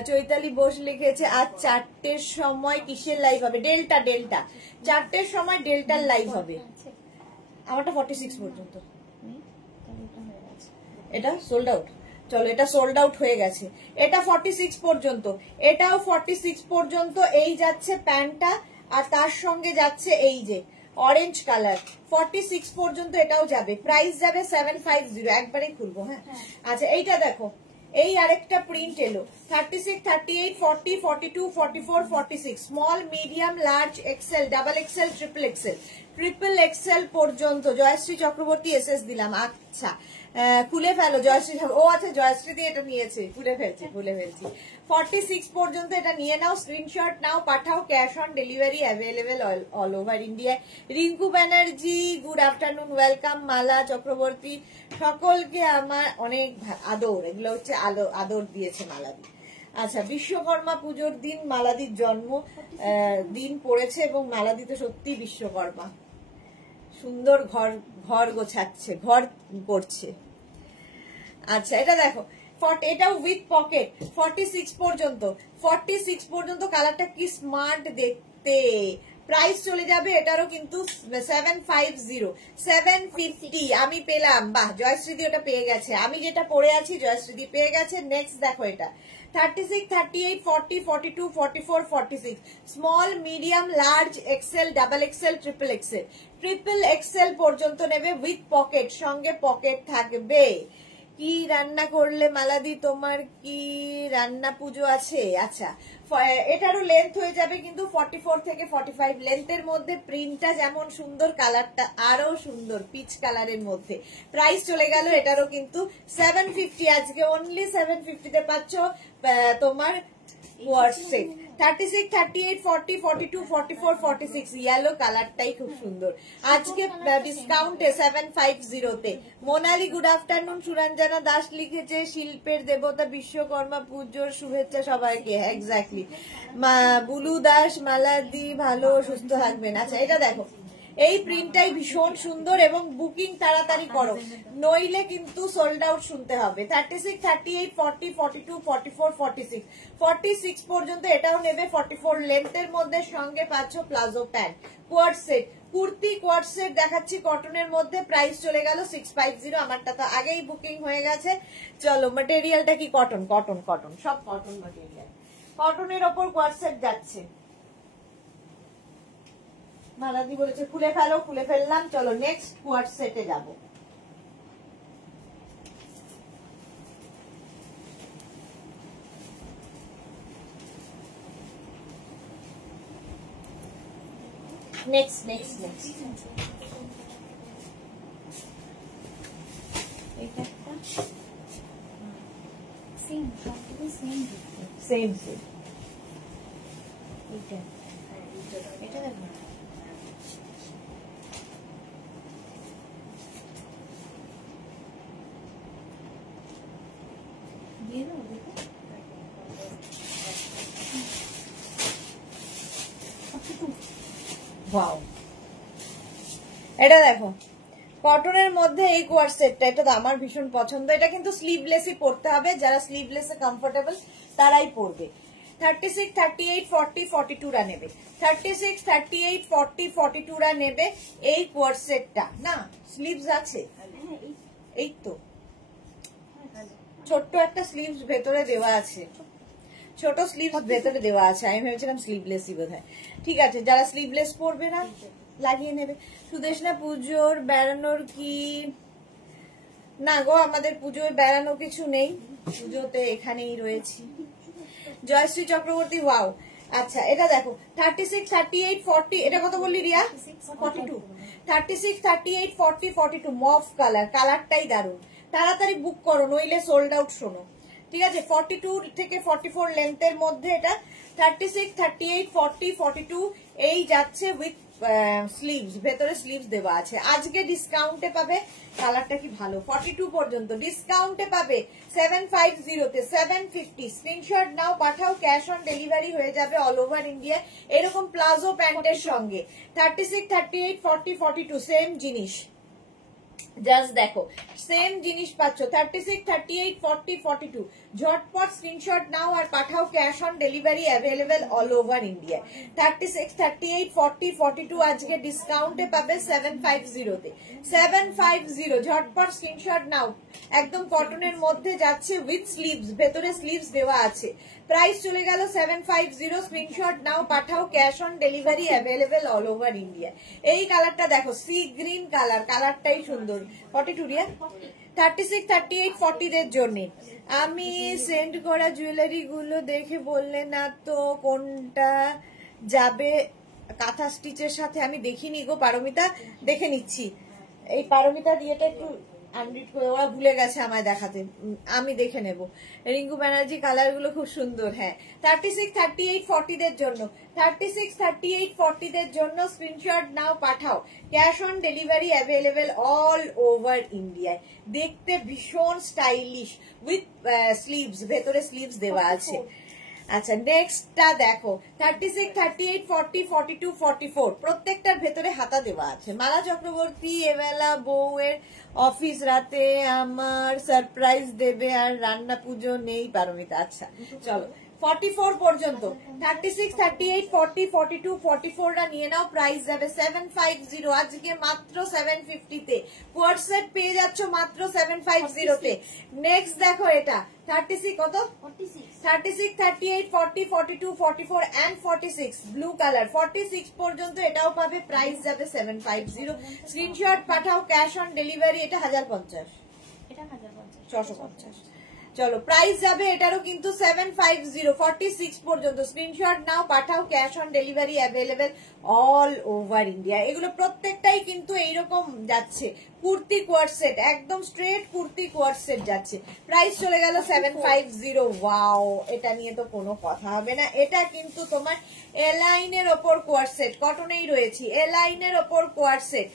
চৈতালি বোস লিখেছে আজ 4টের সময় কিসের লাইভ হবে? ডেল্টা, 4টের সময় ডেল্টার লাইভ হবে। আমারটা 46 পর্যন্ত। এটা সোল্ড আউট, চলো এটা সোল্ড আউট হয়ে গেছে। এটা 46 পর্যন্ত, এটাও 46 পর্যন্ত। এই যাচ্ছে প্যান্টটা, আর তার সঙ্গে যাচ্ছে এই যে অরেঞ্জ কালার, 46 পর্যন্ত এটাও যাবে। প্রাইস যাবে 750, একবারেই খুলবো। হ্যাঁ আচ্ছা, এইটা দেখো, এই আরেকটা প্রিন্ট এলো 36, 38, 40, 42, 44, 46, small, medium, large, XL, double XL, triple XL, triple XL পর্যন্ত। জয়শ্রী চক্রবর্তী এসএস দিলাম। আচ্ছা খুলে ফেলো জয়শ্রী, ও আচ্ছা জয়শ্রী দিয়ে এটা নিয়েছে, খুলে ফেলছি 46 পর্যন্ত এটা নিয়ে নাও, স্ক্রিনশট নাও, পাঠাও, cash on delivery available all over India. Rinku Banerjee good afternoon, welcome. Mala Chakraborty, সকলকে আমার অনেক আদর। এগুলো হচ্ছে আদর দিয়েছে মালাদি। আচ্ছা, বিশ্বকর্মা পুজোর দিন মালাদির জন্ম দিন পড়েছে, এবং মালাদি তো সত্যি বিশ্বকর্মা। সুন্দর ঘর গোছাচ্ছে, ঘর করছে। আচ্ছা এটা দেখো, এটাও উইথ পকেট, 46 পর্যন্ত। 46 পর্যন্ত, কালারটা কি স্মার্ট দেখতে। প্রাইস চলে যাবে এটারও কিন্তু 750, 750 আমি পেলাম। বাহ, জয়শ্রীদি ওটা পেয়ে গেছে। আমি যেটা পরে আছি জয়শ্রীদি পেয়ে গেছে। নেক্সট দেখো, এটা 36, 38, 40, 42, 44, 46, small, medium, large, XL, double XL, triple XL. Triple XL পর্যন্ত নেবে উইথ পকেট, সঙ্গে পকেট থাকবে। কি রান্না করলে মালাদি, তোমার কি রান্না পুজো আছে? আচ্ছা, এটারও লেন্থ হয়ে যাবে কিন্তু 44 থেকে 45 লেন্থের মধ্যে। প্রিন্টটা যেমন সুন্দর, কালারটা আরো সুন্দর, পিচ কালারের মধ্যে। প্রাইস চলে গেল এটারও কিন্তু 750, আজকে অনলি 750 তে পাচ্ছ তোমার কোয়ার্ড সেট। 36, 38, 40, 42, 44, 46 ইয়েলো কালারটাই খুব সুন্দর। আজকে ডিসকাউন্টে 750 তে। Monali good afternoon. সুরঞ্জনা দাস লিখেছে শিল্পের দেবতা বিশ্বকর্মা পুজোর শুভেচ্ছা সবাইকে। এক্স্যাক্টলি। বুলু দাস, মালাদি ভালো সুস্থ থাকবেন। আচ্ছা এটা দেখো, এই প্রিন্টটাই ভীষণ সুন্দর, এবং বুকিং তাড়াতাড়ি করো, নইলে কিন্তু সোল্ড আউট শুনতে হবে। 36, 38, 40, 42, 44, 46, 46 পর্যন্ত এটাও নেবে 44 লেন্থের মধ্যে। সঙ্গে পাচ্ছ palazzo pant, coord set, kurti coord set দেখাচ্ছি কটনের মধ্যে। প্রাইস চলে গেল 650, আমারটা তো আগেই বুকিং হয়ে গেছে। চলো, ম্যাটেরিয়ালটা কি কটন, কটন কটন, সব কটন ম্যাটেরিয়াল। কটনের ওপর কোয়ার্ড সেট যাচ্ছে। মালাদি বলেছে খুলে ফেলো, খুলে ফেললাম। চলো নেক্সট কোয়ার্ড সেটে যাব। নেক্সট নেক্সট নেক্সট এটা একটা সেম সেম সেম সেম। এটা এটা দেখো, এটা দেখো কটনের মধ্যে এই কোয়ার্ড সেটটা, এটা তো আমার ভীষণ পছন্দ। এটা কিন্তু স্লিভলেসই পরতে হবে, যারা স্লিভলেসে কমফোর্টেবল তারাই পরবে। 36, 38, 40, 42 রা নেবে। 36, 38, 40, 42 রা নেবে এই কোয়ার্ড সেটটা। না স্লিভস আছে, এই তো ছোট্ট একটা স্লিভস ভেতরে দেওয়া আছে, ছোট স্লিভস ভেতরে দেওয়া আছে। আমি ভেবেছিলাম স্লিভলেসই বোধহয়। ঠিক আছে, যারা স্লিভলেস পরবে না লাগিয়ে নেবে। সুদেশনা পুজোর বেড়ানোর কি? না গো, আমাদের পুজোর বেড়ানো কিছু নেই, পুজোতে এখানেই রয়েছি। জয়শ্রী চক্রবর্তী, ওয়াও। আচ্ছা এটা দেখো 36, 38, 40, এটা কত বললি রিয়া? 42। 36, 38, 40, 42 মফ কালার, কালারটাই দারুণ। তাড়াতাড়ি বুক করো, নইলে সোল্ড আউট। শোনো, ঠিক আছে, 42 থেকে 44 লেন্থের মধ্যে এটা। 36, 38, 40, 42 এই যাচ্ছে উইথ স্লিভস, ভেতরে স্লিভস দেওয়া আছে। আজকে ডিসকাউন্টে পাবে, কালারটা কি ভালো, 42 পর্যন্ত ডিসকাউন্টে পাবে 750 তে 750। স্ক্রিনশট নাও, পাঠাও, ক্যাশ অন ডেলিভারি হয়ে যাবে অল ওভার ইন্ডিয়া। এরকম প্লাজো প্যান্টের সঙ্গে 36, 38, 40, 42 সেম জিনিস। জাস্ট দেখো সেম জিনিস পাচ্ছ 36, 38, 40, 42 ঝটপট স্ক্রিনশট নাও আর পাঠাও, cash on delivery available all over India. 36, 38, 40, 42 আজকে ডিসকাউন্টে পাবে 750 তে, 750 ঝটপট স্ক্রিনশট নাও। একদম কটনের মধ্যে যাচ্ছে উইথ স্লিভস, ভেতরে স্লিভস দেওয়া আছে। প্রাইস চলে গেল 750, স্ক্রিনশট নাও পাঠাও, cash on delivery available all over India. এই কালারটা দেখো সি গ্রিন কালার, কালারটাই সুন্দর। 42 রিয়া 36, 38, 40 দের জন্য। আমি সেন্ড করা জুয়েলারি গুলো দেখে বললে না তো কোনটা যাবে কাঁথা স্টিচের সাথে? আমি দেখিনি গো পারমিতা, দেখে নিচ্ছি। এই পারমিতা দিয়েটা একটু আনরিড করে, ওরা ভুলে গেছে আমায় দেখাতে, আমি দেখে নেব। রিঙ্কু ব্যানার্জি কালার গুলো খুব সুন্দর। হ্যাঁ 36, 38, 40 দের জন্য, 36, 38, 40 দের জন্য স্ক্রিনশট নাও পাঠাও, cash on delivery available all over ইন্ডিয়ায়। দেখতে ভীষণ স্টাইলিশ উইথ স্লিভস, ভেতরে স্লিভস দেওয়া আছে। আচ্ছা নেক্সটটা দেখো 36, 38, 40, 42, 44 প্রত্যেকটার ভেতরে হাতা দেওয়া আছে। মালা চক্রবর্তী এবেলা বউয়ের অফিস রাতে আমার সারপ্রাইজ দেবে আর রান্না পুজো নেই পারমিতা। আচ্ছা চলো 44 পর্যন্ত, 36, 38, 40, 42, 44 রা নিয়ে নাও। প্রাইস যাবে 750, আজকে মাত্র 750 তে। কোয়ার্ড সেট পেয়ে যাচ্ছ মাত্র 750 তে। নেক্সট দেখো এটা 36 কত 36, 38, 40, 42, 44 and 46 ব্লু কালার 46 পর্যন্ত এটাও পাবে। প্রাইস যাবে 750, screenshot Pathao, cash on delivery. এটা 1050, এটা 650। চলো প্রাইস যাবে এটারও কিন্তু 750, 46 পর্যন্ত। স্ক্রিনশট নাও পাঠাও, cash on delivery available all over India. এগুলো প্রত্যেকটাই কিন্তু এইরকম যাচ্ছে কুর্তি কোয়ার্ড সেট, একদম স্ট্রেট কুর্তি কোয়ার্ড সেট যাচ্ছে। প্রাইস চলে গেল 750। ওয়াও, এটা নিয়ে তো কোনো কথা হবে না। এটা কিন্তু তোমার এলাইনের ওপর কোয়ার্ড সেট, কটনেই রয়েছে এলাইনের ওপর কোয়ার্ড সেট।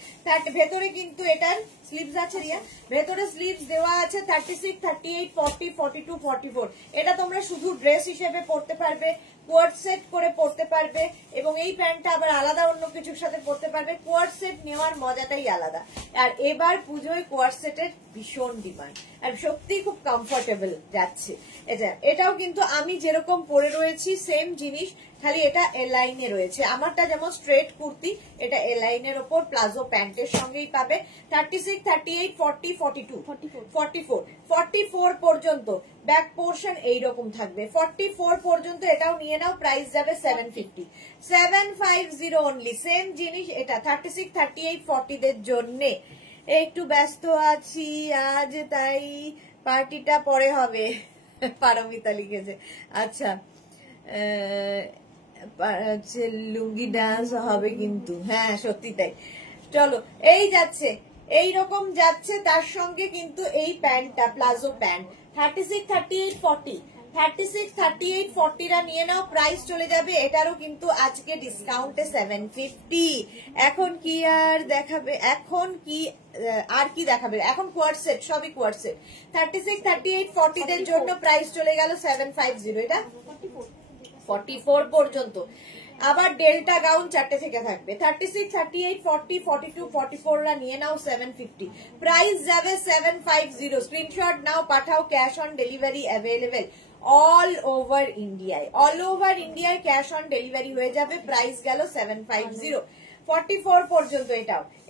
ভেতরে কিন্তু এটার স্লিভস আছে রিয়া, ভেতরে স্লিভস দেওয়া আছে। 36, 38, 40, 42, 44 এটা তোমরা শুধু ড্রেস হিসেবে পরতে পারবে, কোয়ার্ড সেট করে পরতে পারবে, এবং এই প্যান্টটা আবার আলাদা অন্য কিছুর সাথে পরতে পারবে। কোয়ার্ড সেট নেওয়ার মজাটাই আলাদা। আর এবার পুজোয় কোয়ার্ড সেটের ভীষণ ডিমান্ড, আর সত্যি খুব কমফোর্টেবল যাচ্ছে এটা। এটাও কিন্তু আমি যেরকম পরে রয়েছি সেম জিনিস, খালি এটা এলাইনে রয়েছে। আমারটা যেমন স্ট্রেট কুর্তি, এটা এলাইনের ওপর প্লাজো প্যান্টের সঙ্গেই পাবে। 36, 38, 40, 42, 44 পর্যন্ত ব্যাক পোর্শন এইরকম থাকবে। 44 পর্যন্ত এটাও নিয়ে নাও। প্রাইস যাবে 750, 750 অনলি। সেম জিনিস এটা 36, 38, 40 দের জন্য। একটু ব্যস্ত আছি আজ, তাই পার্টিটা পরে হবে পারমিতা লিখেছে। আচ্ছা লুঙ্গি ডান্স হবে কিন্তু, হ্যাঁ সত্যি তাই। চলো এই যাচ্ছে, এইরকম যাচ্ছে, তার সঙ্গে কিন্তু এই প্যান্টটা প্লাজো প্যান্ট। 36, 38, 40, 36, 38, 40 রা নিয়ে নাও। প্রাইস চলে যাবে এটারও কিন্তু আজকে ডিসকাউন্টে 750। এখন কি আর দেখাবে, এখন কি আর কি দেখাবে, এখন কোয়ার্ড সেট, সবই কোয়ার্ড সেট। 36, 38, 40 দের জন্য প্রাইস চলে গেল 750। এটা 44 পর্যন্ত। আবার ডেল্টা গাউন 4টে থেকে থাকবে। 36, 38, 40, 42, 44 রা নিয়ে নাও 750। প্রাইস যাবে 750, স্ক্রিনশট নাও পাঠাও, cash on delivery available all over ইন্ডিয়ায়। অল ওভার ইন্ডিয়ায় ক্যাশ অন ডেলিভারি হয়ে যাবে। প্রাইস গেল 750, 44 পর্যন্ত।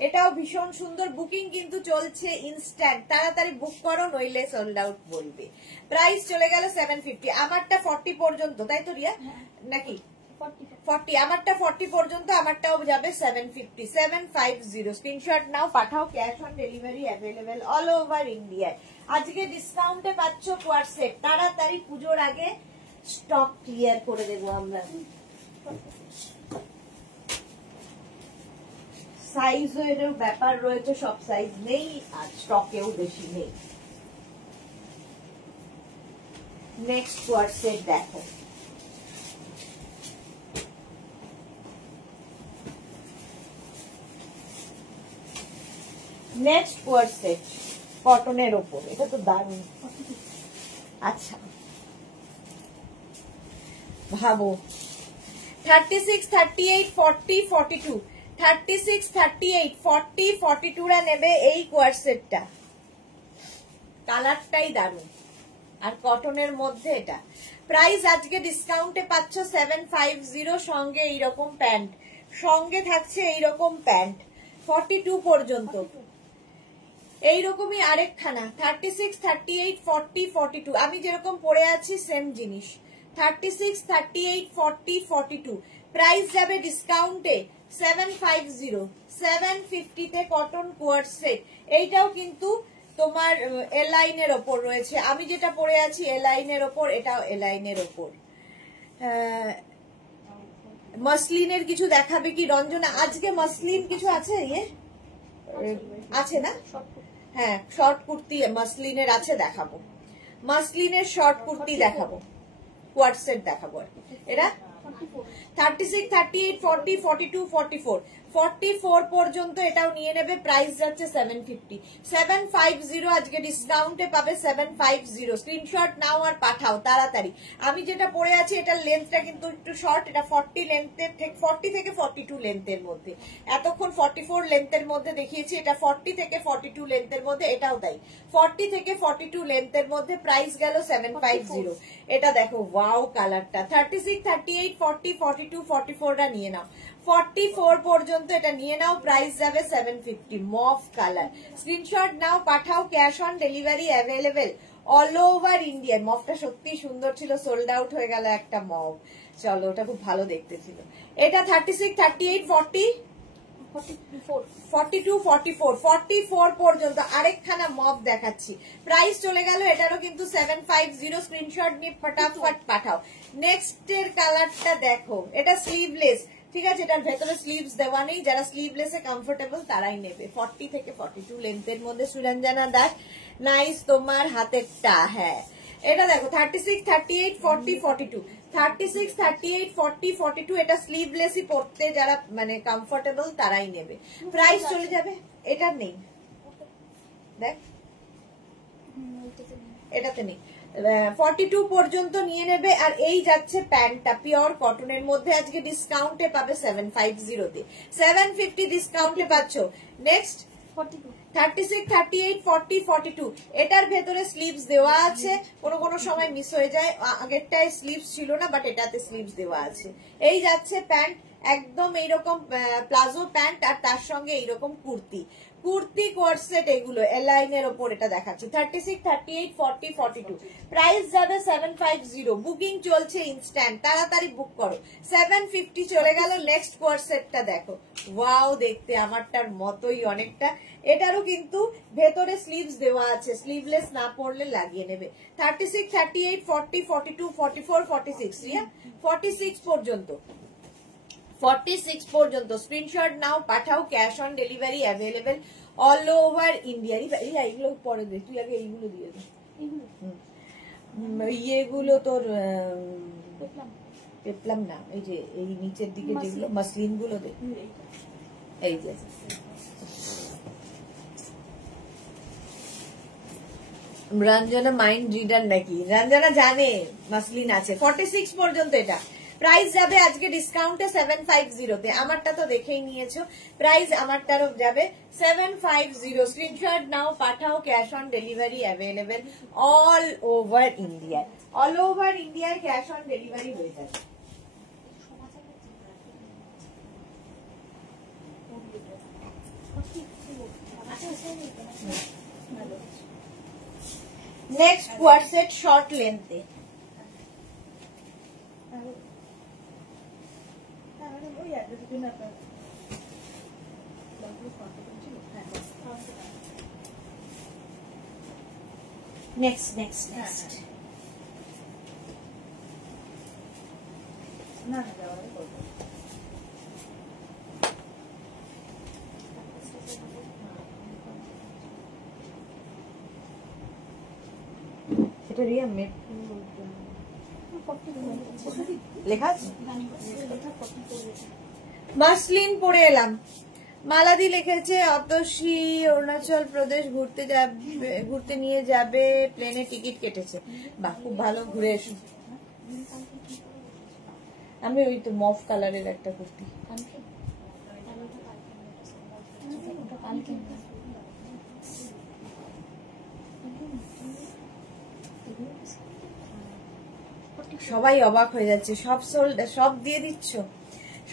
এটাও ভীষণ সুন্দর। বুকিং কিন্তু চলছে ইনস্ট্যান্ট, তাড়াতাড়ি বুক করো নইলে সোল্ড আউট বলবে। প্রাইস চলে গেল 750। আমারটা 40 পর্যন্ত, তাই তো রিয়া নাকি 40? আমারটা 40 পর্যন্ত, আমারটাও যাবে 750, 750। স্ক্রিনশট নাও পাঠাও, cash on delivery available all over ইন্ডিয়ায়। আজকে ডিসকাউন্টে পাচ্ছ কোয়ার্ড সেট। তাড়াতাড়ি পুজোর আগে স্টক ক্লিয়ার করে দেবো আমরা। সাইজের ব্যাপার রয়েছে, সব সাইজ নেই আর স্টকেও বেশি নেই। নেক্সট কোয়ার্ড সেট দেখো, নেক্সট কোয়ার্ড সেট কটনের ওপর। এটা তো দারুণ। আচ্ছা ভাবো 36, 38, 40, 42 36, 38, 40, 42 রা নেবে এই কোয়ার্ড সেটটা। কালারটাই দারুন, আর কটনের মধ্যে এটা। প্রাইস আজকে ডিসকাউন্টে পাচ্ছ 750, সঙ্গে এইরকম প্যান্ট, সঙ্গে থাকছে এইরকম প্যান্ট 42 পর্যন্ত। এইরকমই আরেকখানা 36, 38, 40, 42, আমি যেরকম পরে আছি সেম জিনিস 36, 38, 40, 42। প্রাইস যাবে ডিসকাউন্টে 750, 750 তে কটন কোয়ার্ড সেট। এইটাও কিন্তু তোমার এলাইনের ওপর রয়েছে, আমি যেটা পরে আছি এলাইনের ওপর, এটাও এলাইনের ওপর। মসলিনের কিছু দেখাবে কি রঞ্জনা? আজকে মসলিন কিছু আছে? আছে না? হ্যাঁ, শর্ট কুর্তি মসলিনের আছে, দেখাবো। মসলিনের শর্ট কুর্তি দেখাবো, কোয়ার্ড সেট দেখাবো আর কি। এটা 36, 38, 40, 42, 44, 44 পর্যন্ত এটাও নিয়ে নেবে। প্রাইস যাচ্ছে 750, 750 আজকে ডিসকাউন্টে পাবে 750। স্ক্রিনশট নাও আর পাঠাও তাড়াতাড়ি। আমি যেটা পরে আছি এটার লেন্থটা কিন্তু একটু শর্ট, এটা 40 লেন্থের, 40 থেকে 42 লেন্থের মধ্যে। এতক্ষণ 44 লেন্থের মধ্যে দেখিয়েছি, এটা 40 থেকে 42 লেন্থের মধ্যে, এটাও তাই 40 থেকে 42 লেন্থের মধ্যে। প্রাইস গেল 750। এটা দেখো ওয়াও কালারটা। 36, 38, 40, 42, 44 টা নিয়ে নাও, 44 পর্যন্ত এটা নিয়ে নাও। প্রাইস যাবে 750, মফ কালার। স্ক্রিনশট নাও পাঠাও, cash on delivery available all over India. মফটা সত্যি সুন্দর ছিল, সোল্ড আউট হয়ে গেল একটা মফ। চলো, ওটা খুব ভালো দেখতে ছিল। এটা 36, 38, 40, 42, 44, 44 পর্যন্ত আরেকখানা মফ দেখাচ্ছি। প্রাইস চলে গেল এটারও কিন্তু 750। স্ক্রিনশট নিয়ে ফটাফট পাঠাও। নেক্সট এর কালারটা দেখো, এটা স্লিভলেস, ঠিক আছে, এটার ভেতরে স্লিভস দেওয়া নেই। যারা স্লিভলেসে কমফোর্টেবল তারাই নেবে। 40 থেকে 42 লেন্থের মধ্যে। সুরঞ্জনা দাস, নাইস তোমার হাতেরটা। হ্যাঁ, এটা দেখো 36, 38, 40, 42, 36, 38, 40, 42। এটা স্লিভলেসই পরতে যারা মানে কমফোর্টেবল তারাই নেবে। প্রাইস চলে যাবে, এটা নেই, দেখ এটাতে নেই। 42 পর্যন্ত নিয়ে নেবে। আর এই যাচ্ছে প্যান্টটা পিওর কটনের মধ্যে, আজকে ডিসকাউন্টে পাবে 750 তে, 750 ডিসকাউন্টে পাচ্ছ। নেক্সট 36, 38, 40, 42। এটার ভেতরে স্লিভস দেওয়া আছে, কোনো সময় মিস হয়ে যায়, আগেরটায় স্লিভস ছিল না, বাট এটাতে স্লিভস দেওয়া আছে। এই যাচ্ছে প্যান্ট, একদম এইরকম প্লাজো প্যান্ট, আর তার সঙ্গে এইরকম কুর্তি, কুর্তি কোয়ার্ড সেট এগুলো এলাইনের ওপর। এটা দেখাচ্ছি 36, 38, 40, 42। প্রাইস যাবে 750। বুকিং চলছে ইনস্ট্যান্ট, তাড়াতাড়ি বুক করো। 750 চলে গেল। নেক্সট কোয়ার্ড সেটটা দেখো, ওয়াও দেখতে আমারটার মতোই অনেকটা। এটারও কিন্তু ভেতরে স্লিভস দেওয়া আছে, স্লিভলেস না পড়লে লাগিয়ে নেবে। 36, 38, 40, 42, 44, 46, 46 পর্যন্ত, 46 পর্যন্ত। স্ক্রিনশট নাও পাঠাও, cash on delivery available all over India. এইগুলো পরে দে, তুই আগে এইগুলো দিয়ে দে। ইয়েগুলো তোর পেপলাম না, এই যে এই নিচের দিকে যেগুলো মসলিন গুলো দে। এই যে রঞ্জনা মাইন্ড রিডার নাকি? রঞ্জনা জানে মসলিন আছে। 46 পর্যন্ত এটা। প্রাইস যাবে আজকে ডিসকাউন্টে 750 তে। আমারটা তো দেখেই নিয়েছো। প্রাইস আমারটারও যাবে 750। স্ক্রিনশট নাও পাঠাও, cash on delivery available all over India. All over ইন্ডিয়ায় ক্যাশ অন ডেলিভারি হয়ে যাবে। নেক্সট কোয়ার্ড সেট শর্ট লেন্থে। নেক্সট নেক্সট নেক্সট না এটা রিয়া মেপ লেখা আছে। মাসলিন পরে এলাম। মালাদি লিখেছে অতসী অরুণাচল প্রদেশ ঘুরতে নিয়ে যাবে, প্লেনে টিকিট কেটেছে। বাহ, খুব ভালো, ঘুরে এসো। আমি ওই তো মফ কালারের একটা কুর্তি, সবাই অবাক হয়ে যাচ্ছে, সব সোল্ড, সব দিয়ে দিচ্ছ,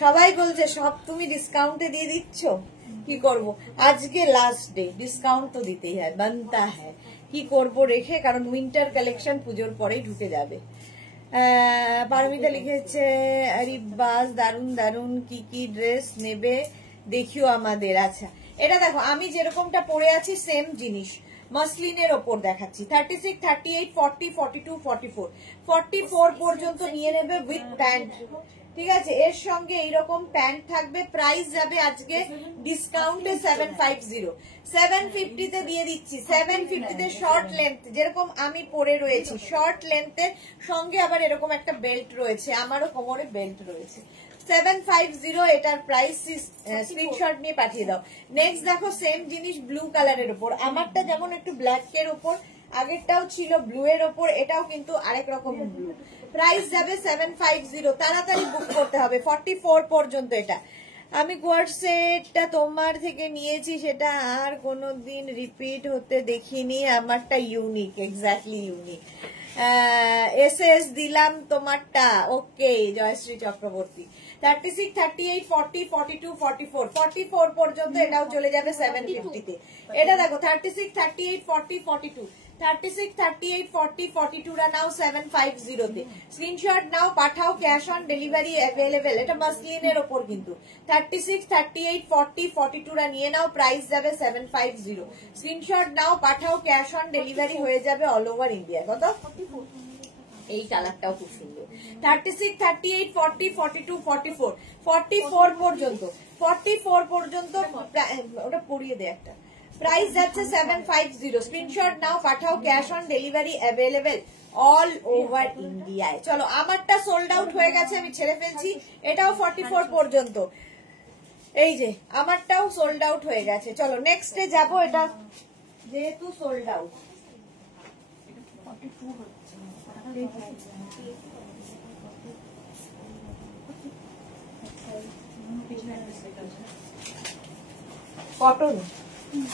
সবাই বলছে সব তুমি ডিসকাউন্টে দিয়ে দিচ্ছ, কি করব, আজকে লাস্ট ডে, ডিসকাউন্ট তো দিতেই হয়, বানতা হ্যায়, কি করব রেখে, কারণ উইন্টার কালেকশন পুজোর পরেই ঢুকে যাবে। পারমিতা লিখেছে আরিবাস দারুন দারুন, কি কি ড্রেস নেবে দেখিও আমাদের। আচ্ছা এটা দেখো আমি যেরকমটা পরে আছি সেম জিনিস মাসলিনের ওপর দেখাচ্ছি, 36, 38, 40, 42, 44, 44 পর্যন্ত নিয়ে নেবে উইথ প্যান্ট, ঠিক আছে, এর সঙ্গে এইরকম প্যান্ট থাকবে, প্রাইস যাবে আজকে ডিসকাউন্টে 750, 750 তে দিয়ে দিচ্ছি, 750 তে শর্ট লেন্থ যেরকম আমি পরে রয়েছি, শর্ট লেন্থের সঙ্গে আবার এরকম একটা বেল্ট রয়েছে, আমারও কোমরে বেল্ট রয়েছে, 750 এটার প্রাইস, স্ক্রিনশট নিয়ে পাঠিয়ে দাও। নেক্সট দেখো সেম জিনিস ব্লু কালারের উপর, আমারটা যেমন একটু ব্ল্যাক এর উপর, আগেরটাও ছিল ব্লু এর উপর, এটাও কিন্তু আরেক রকম ব্লু, প্রাইস যাবে 750, তাড়াতাড়ি বুক করতে হবে, 44 পর্যন্ত। এটা আমি কোয়ার্ড সেটটা তোমার থেকে নিয়েছি, সেটা আর কোনোদিন রিপিট হতে দেখিনি, আমারটা ইউনিক, এক্স্যাক্টলি ইউনিক। এসএস দিলাম তোমারটা, ওকে জয়শ্রী চক্রবর্তী। 36, 38, 40, 42, 44, 44 পর্যন্ত এটাও চলে যাবে 750 তে। এটা দেখো 36, 38, 40, 42, 36, 38, 40, 42 রা নাও 750 তে। স্ক্রিনশট নাও, পাঠাও, ক্যাশ অন ডেলিভারি অ্যাভেলেবেল, এটা মাসলিনের ওপর কিন্তু। 36, 38, 40, 42 রা নিয়ে নাও, প্রাইস যাবে 750। স্ক্রিনশট নাও, পাঠাও, ক্যাশ অন ডেলিভারি হয়ে যাবে অল ওভার ইন্ডিয়া। কত? এই কালারটাও খুব সুন্দর। 36, 38, 40, 42, 44, 44 পর্যন্ত, 44 পর্যন্ত ওটা পরিয়ে দে একটা, প্রাইস যাচ্ছে 750। স্ক্রিনশট নাও, পাঠাও, cash on delivery available all over ইন্ডিয়ায়। চলো আমারটা সোল্ড আউট হয়ে গেছে, আমি ছেড়ে ফেলছি, এটাও 44 পর্যন্ত, এই যে আমারটাও সোল্ড আউট হয়ে গেছে। চলো নেক্সটে যাবো, এটা যেহেতু সোল্ড আউট, কটন,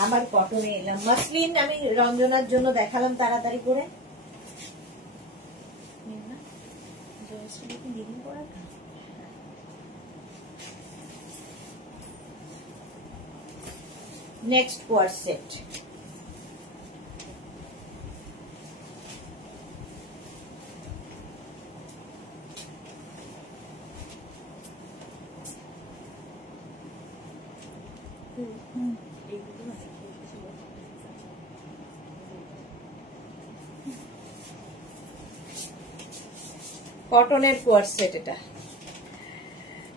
আমার কটনে এলাম, মাসলিন আমি রঞ্জনার জন্য দেখালাম তাড়াতাড়ি করে। নেক্সট কোয়ার্ড সেট, কটনের কোয়ার্ড সেট। এটা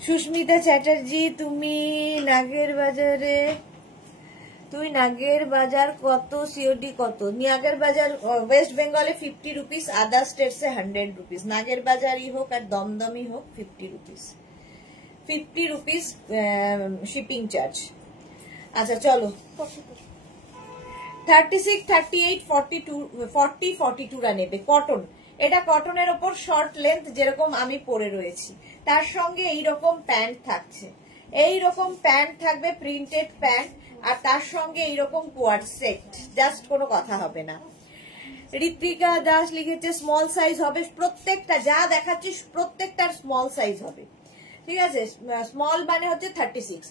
সুস্মিতা চ্যাটার্জি, তুমি নাগের বাজার কত, সিওডি কত? নাগের বাজার ওয়েস্ট বেঙ্গলে 50 রুপিস, আদার স্টেটসে 100 রুপিস, নাগের বাজারই হোক আর দমদমই হোক 50 রুপিস, 50 রুপিস শিপিং চার্জ। আচ্ছা চলো 36, 38, 42, 40, 42 রা নেবে, কটন, এটা কটনের ওপর শর্ট লেন্থ যেরকম আমি পরে রয়েছি, তার সঙ্গে এইরকম প্যান্ট থাকছে, এইরকম প্যান্ট থাকবে, প্রিন্টেড প্যান্ট, আর তার সঙ্গে এইরকম কোয়ার্ড সেট, জাস্ট কোনো কথা হবে না। ঋত্বিকা দাস লিখেছে স্মল সাইজ হবে, প্রত্যেকটা যা দেখাচ্ছিস প্রত্যেকটার স্মল সাইজ হবে, ঠিক আছে, স্মল মানে হচ্ছে 36।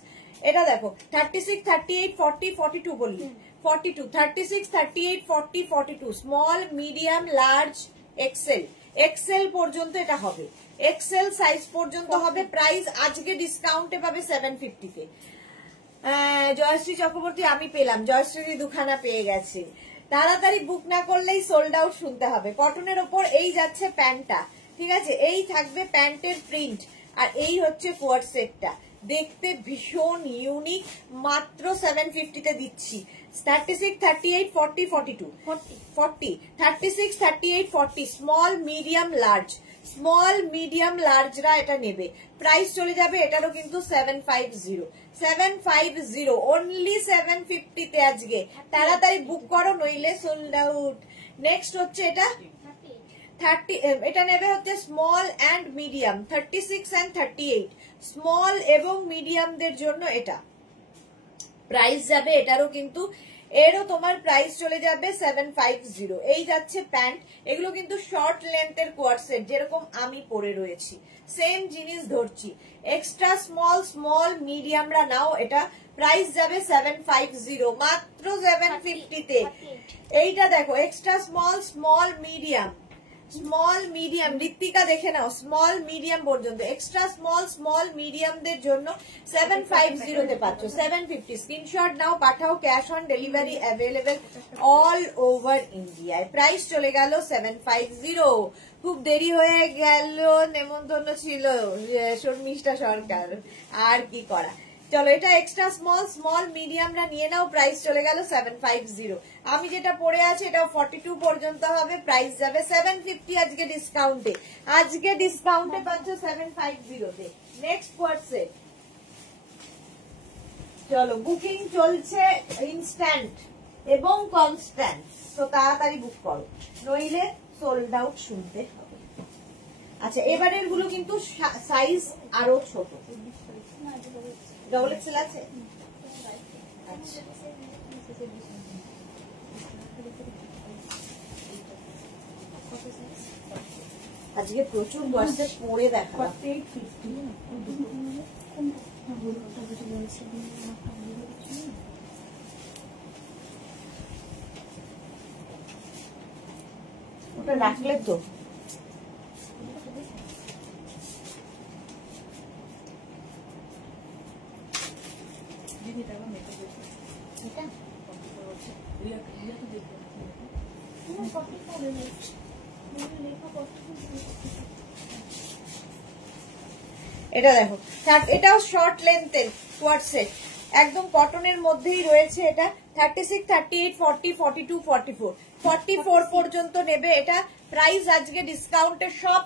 এটা দেখো 36, 38, 40, 42 বললি, 42, 36, 38, 40, 42, small, medium, large, XL, XL পর্যন্ত এটা হবে, এক্সেল সাইজ পর্যন্ত হবে, প্রাইস আজকে ডিসকাউন্টে পাবে 750 তে। জয়শ্রী চক্রবর্তী আমি পেলাম, জয়শ্রী দুখানা পেয়ে গেছে, তাড়াতাড়ি বুক না করলেই সোল্ড আউট শুনতে হবে। কটনের ওপর এই যাচ্ছে প্যান্টটা, ঠিক আছে, এই থাকবে প্যান্টের প্রিন্ট, আর এই হচ্ছে কোয়ার্ড সেটটা, দেখতে ভীষণ ইউনিক, মাত্র 750 তে দিচ্ছি। 36, 38, 40, 42, 40, 36, 38, 40, small, medium, large, small, medium, লার্জরা এটা নেবে, প্রাইস চলে যাবে এটারও কিন্তু 750, 750, অনলি 750 তে আজকে, তাড়াতাড়ি বুক করো নইলে সোল্ড আউট। নেক্সট হচ্ছে এটা 30, এটা নেবে হচ্ছে small and medium, 36 and 38, small এবং মিডিয়ামদের জন্য এটা, প্রাইস যাবে এটারও কিন্তু এরও তোমার প্রাইস চলে যাবে 750। এই যাচ্ছে প্যান্ট, এগুলো কিন্তু শর্ট লেন্থের কোয়ার্ড সেট, যেরকম আমি পরে রয়েছি সেম জিনিস ধরছি। এক্সট্রা স্মল, স্মল মিডিয়ামরা নাও, এটা প্রাইস যাবে 750, মাত্র 750 তে। এইটা দেখো extra small, small medium, small medium, Ritwika দেখে নাও, স্মল মিডিয়াম পর্যন্ত, এক্সট্রা স্মল, স্মল মিডিয়ামদের জন্য 750 তে পাচ্ছ। 750 স্ক্রিনশট নাও, পাঠাও, cash on delivery available all over ইন্ডিয়ায়। প্রাইস চলে গেল 750। খুব দেরি হয়ে গেল, নেমন্তন্ন ছিল শর্মিষ্ঠা সরকার, আর কি করা। চলো এটা এক্সট্রা স্মল, স্মল মিডিয়ামরা নিয়ে নাও, প্রাইস চলে গেল 750। আমি যেটা পরে আছি এটাও 42 পর্যন্ত হবে, প্রাইস যাবে 750 আজকে ডিসকাউন্টে। আজকে ডিসকাউন্টে পাচ্ছ 750 তে। নেক্সট কোয়ার্ড সেট, চলো বুকিং চলছে ইনস্ট্যান্ট এবং কনস্ট্যান্ট, তো তাড়াতাড়ি বুক করো, নইলে সোল্ড আউট শুনতে হবে। আচ্ছা এবারের গুলো কিন্তু সাইজ আরো ছোট, ডবল এক্সেল আছে। আচ্ছা আজকে প্রচুর বর্ষে পরে দেখা, ওটা রাখলে তো এটা দেখো, এটাও শর্ট লেন্থের কোয়ার্ড সেট, একদম কটনের মধ্যেই রয়েছে। এটা 36, 38, 40, 42, 44, 44 পর্যন্ত নেবে। এটা প্রাইস আজকে ডিসকাউন্টে সব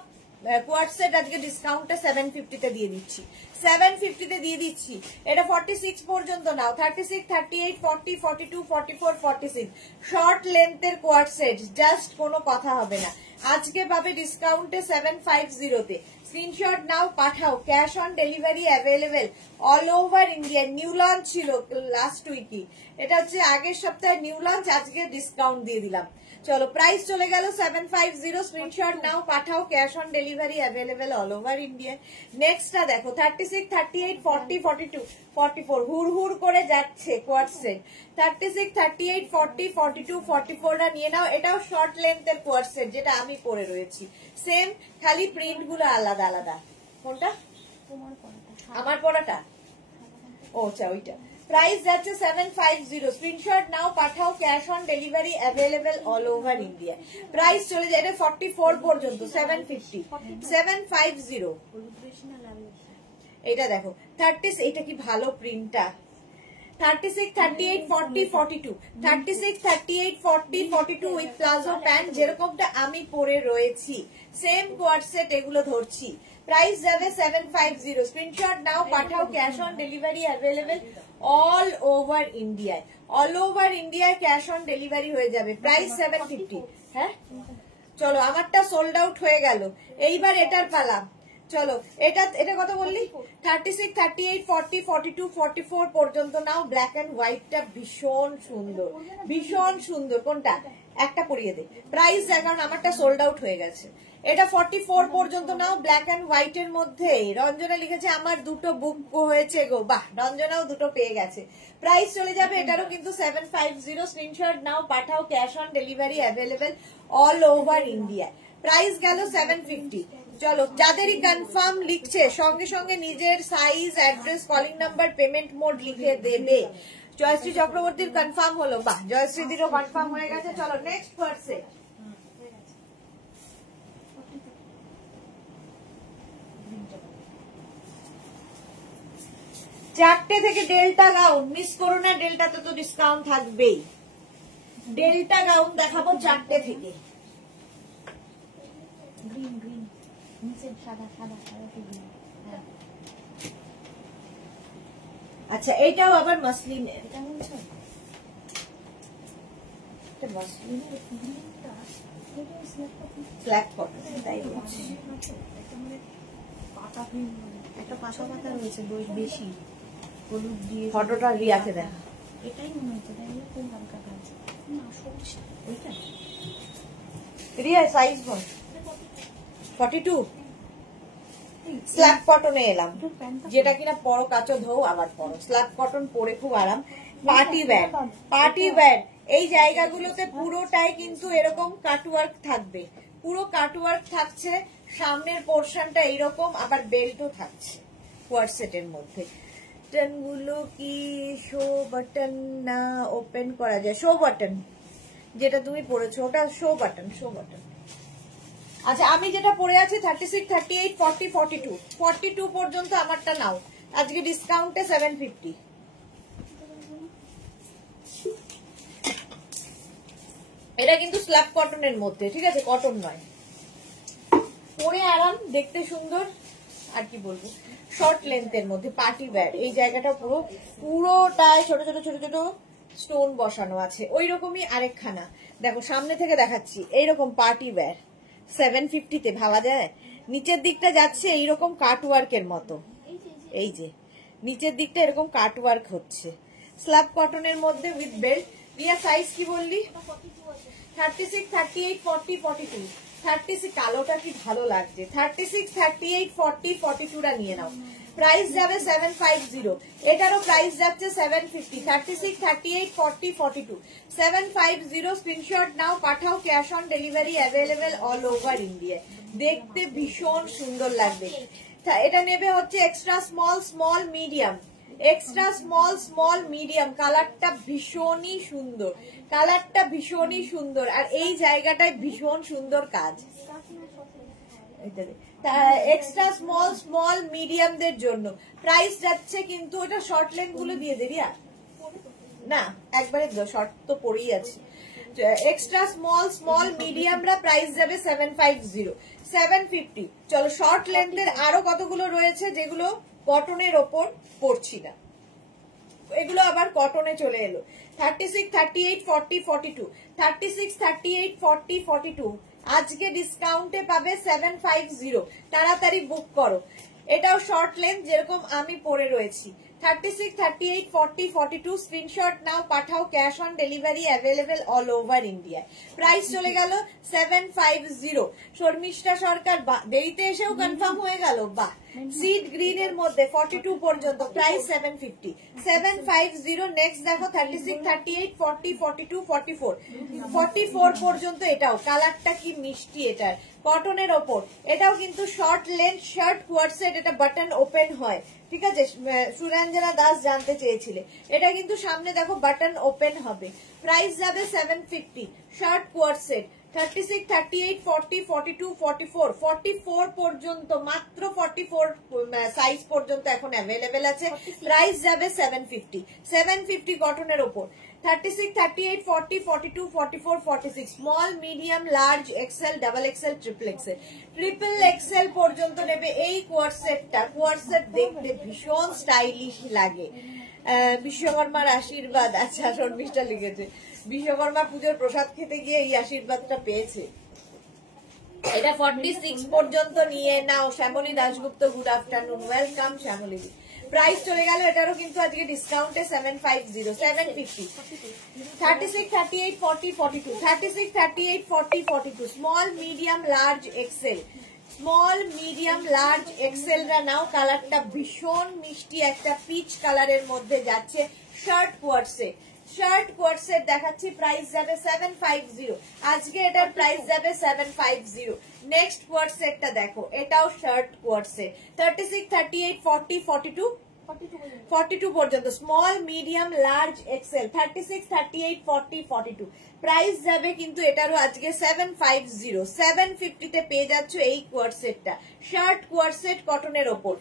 কোয়ার্ড সেট আজকে ডিসকাউন্টে 750 তে দিয়ে দিচ্ছি, 750 তে দিয়ে দিচ্ছি। এটা 46 পর্যন্ত নাও, 36, 38, 40, 42, 44, 46 শর্ট লেন্থের কোয়ার্ড সেট, জাস্ট কোনো কথা হবে না। আজকে পাবে ডিসকাউন্টে 750 তে। স্ক্রিনশট নাও, পাঠাও, cash on delivery available all over India. New launch ছিল লাস্ট উইকই, এটা হচ্ছে আগের সপ্তাহে নিউ লঞ্চ, আজকে ডিসকাউন্ট দিয়ে দিলাম। চলো প্রাইস চলে গেল 750, স্ক্রিনশট নাও, পাঠাও, cash on delivery available all over India. নেক্সটটা দেখো 36, 38, 40, 42, 44 হুর হুর করে যাচ্ছে কোয়ার্ড সেট। 36, 38, 40, 42, 44 রা নিয়ে নাও। এটাও শর্ট লেন্থের কোয়ার্ড সেট, যেটা আমি পরে রয়েছি সেম, খালি প্রিন্ট গুলো আলাদা আলাদা। কোনটা? আমার পড়াটা, ও আচ্ছা ওইটা। প্রাইস যাচ্ছে 750, স্ক্রিনশট নাও, পাঠাও, cash on delivery available all over India. Price চলে যায় এটা 44 পর্যন্ত, 750, 750। এটা দেখো 30, এটা কি ভালো প্রিন্টটা। 36, 38, 40, 42, 36, 38, 40, 42 উইথ প্লাজো প্যান্ট, যেরকমটা আমি পরে রয়েছি সেম কোয়ার্ড সেট এগুলো ধরছি। প্রাইস যাবে 750, স্ক্রিনশট নাও, পাঠাও, cash on delivery available all over ইন্ডিয়ায়। অল ওভার ইন্ডিয়ায় ক্যাশ অন ডেলিভারি হয়ে যাবে, প্রাইস 750। হ্যাঁ চলো আমারটা সোল্ড আউট হয়ে গেল, এইবার এটার পালা। চলো এটা কত বললি? 36, 38, 40, 42, 44 পর্যন্ত নাও। ব্ল্যাক এন্ড হোয়াইটটা ভীষণ সুন্দর, ভীষণ সুন্দর। কোনটা? একটা পরিয়ে দে, প্রাইস কারণ আমারটা সোল্ড আউট হয়ে গেছে। এটা 44 পর্যন্ত নাও, ব্ল্যাক এন্ড হোয়াইট এর মধ্যে। রঞ্জনা লিখেছে আমার দুটো বুক হয়েছে গো, বাহ, রঞ্জনাও দুটো পেয়ে গেছে। প্রাইস চলে যাবে এটারও কিন্তু 750, স্ক্রিনশট নাও, পাঠাও, cash on delivery available all over India. Price গেল 750। চলো যাদেরই কনফার্ম লিখছে সঙ্গে সঙ্গে নিজের size, address, calling number, payment mode লিখে দেবে। জয়শ্রী চক্রবর্তীর কনফার্ম হলো, বাহ, জয়শ্রীদিরও কনফার্ম হয়ে গেছে। চলো নেক্সট পার্সে, চারটে থেকে ডেল্টা গাউন মিস করো না, ডেল্টাতে তো ডিসকাউন্ট থাকবেই। ডেল্টা গাউন দেখাবো চারটে থেকে। আচ্ছা এইটাও আবার মাসলিনের, ফ্ল্যাট কটন, তাই বলছি। একটা পাশা পাতা রয়েছে বেশি, হলুদ দিয়ে। ফটোটা রিয়াকে দেখ, এটাই মনে হচ্ছে, তাই না? খুব হালকা কাজ না, সবুজ ওইটা রিয়া সাইজ বল 42 স্ল্যাব কটনে এলাম, যেটা কিনা পরো কাচো ধো আবার পরো। স্ল্যাব কটন পরে খুব আরাম। পার্টি ওয়্যার, পার্টি ওয়্যার এই জায়গাগুলোতে পুরোটাই কিন্তু এরকম কাটওয়ার্ক থাকবে, পুরো কাটওয়ার্ক থাকছে। সামনের পোর্শনটা এইরকম, আবার বেল্টও থাকছে কোয়ার্সেটের মধ্যে। বাটন গুলো কি শো বাটন না ওপেন করা যায়? শো বাটন যেটা তুমি পরেছো ওটা শো বাটন, শো বাটন। আচ্ছা আমি যেটা পরে আছি 36, 38, 40, 42, 42 পর্যন্ত আমারটা নাও, আজকে ডিসকাউন্টে 750। এটা কিন্তু স্ল্যাব কটনের মধ্যে, ঠিক আছে, কটন নয়। পরে আরাম, দেখতে সুন্দর, আর কি বলবো, শর্ট লেন্থের মধ্যে পার্টি ওয়্যার। এই জায়গাটা পুরোটায় ছোট ছোট ছোট ছোট স্টোন বসানো আছে। ওই রকমই আরেকখানা দেখো, সামনে থেকে দেখাচ্ছি, এইরকম পার্টি ওয়্যার 750-তে ভাবা যায়। নিচের দিকটা যাচ্ছে এইরকম কাটওয়ার্কের মতো, এই যে নিচের দিকটা এরকম কাটওয়ার্ক হচ্ছে, স্ল্যাব কটনের মধ্যে উইথ বেল্ট। রিয়া সাইজ কি বললি? 36, 38, 40, 42। 36 কালোটা কি ভালো লাগছে। 36, 38, 40, 42টা নিয়ে নাও। প্রাইস যাবে 750, এটারও প্রাইস যাচ্ছে 750। 36, 38, 40, 42 750। স্ক্রিনশট নাও, পাঠাও, cash on delivery available all over India. দেখতে ভীষণ সুন্দর লাগবে। এটা নেবে হচ্ছে extra small, small, medium, extra small, small, medium. কালারটা ভীষণই সুন্দর, কালারটা ভীষণই সুন্দর, আর এই জায়গাটায় ভীষণ সুন্দর কাজ। এক্সট্রা স্মল, স্মল, মিডিয়ামদের জন্য প্রাইস যাচ্ছে কিন্তু ওটা শর্ট লেন্থ গুলো দিয়ে দেরি না, একবারে শর্ট তো পরেই আছে। এক্সট্রা স্মল, স্মল, মিডিয়ামরা প্রাইস যাবে 750, 750। চলো শর্ট লেন্থের আরো কতগুলো রয়েছে যেগুলো কটনের ওপর পড়ছি না, এগুলো আবার কটনে চলে এলো। 36, 38, 40, 42, 36, 38, 40, 42 আজকে ডিসকাউন্টে পাবে 750। তাড়াতাড়ি বুক করো। এটাও শর্ট লেন্থ যেরকম আমি পরে রয়েছি। 36, 38, 40, 42 স্ক্রিনশট নাও, পাঠাও, cash on delivery available all over India. Price চলে গেল 750। শর্মিষ্ঠা সরকার দেরিতে এসেও কনফার্ম হয়ে গেল, বাহ। সিড গ্রিন এর মধ্যে 42 পর্যন্ত প্রাইস 750, 750। নেক্সট দেখো 36, 38, 40, 42, 44, 44 পর্যন্ত। এটাও কালারটা কি মিষ্টি, এটার কটনের ওপর। এটাও কিন্তু শর্ট লেন্থ শার্ট কোয়ার্সেট, এটা বাটন ওপেন হয়, ঠিক আছে। সুরঞ্জনা দাস জানতে চেয়েছিলে, এটা কিন্তু সামনে দেখো বাটন ওপেন হবে। প্রাইস যাবে 750। শার্ট কোয়ার্সেট 36, 38, 40, 42, 44, 44 পর্যন্ত, মাত্র 44 সাইজ পর্যন্ত এখন অ্যাভেলেবেল আছে। প্রাইস যাবে 750, 750 কটনের ওপর। 36, 38, 40, 42, 44, 46 small, medium, large, XL, double XL, triple XL, triple XL পর্যন্ত নেবে এই কোয়ার্সেটটা। কোয়ার্সেট দেখতে ভীষণ স্টাইলিশ লাগে। বিশ্বকর্মার আশীর্বাদ, আচ্ছা শর্মিষ্ঠা লিখেছে বিশ্বকর্মা পুজোর প্রসাদ খেতে গিয়ে এই আশীর্বাদটা পেয়েছে। এটা 46 পর্যন্ত নিয়ে নাও। Shyamali Dasgupta, good afternoon, welcome Shyamali. Price চলে গেল এটারও কিন্তু আজকে ডিসকাউন্টে 750, 750। 36, 38, 40, 42, 36, 38, 40, 42 small, medium, large, XL, small, medium, large, এক্সেলরা নাও। কালারটা ভীষণ মিষ্টি একটা পিচ কালারের মধ্যে যাচ্ছে। শার্ট কোয়ার্সেট, শার্ট কোয়ার্সেট দেখাচ্ছি, প্রাইস যাবে 750। আজকে এটার প্রাইস যাবে 750। নেক্সট কোয়ার্সেটটা দেখো, এটাও শার্ট কোয়ার্সেট 36, 38, 40, 42, 42 পর্যন্ত small, medium, large, XL. 36, 38, 40, 42 price যাবে কিন্তু এটারও আজকে 750, 750 তে পেয়ে যাচ্ছ এই কোয়ার্সেটটা। শার্ট কোয়ার্সেট কটনের ওপর।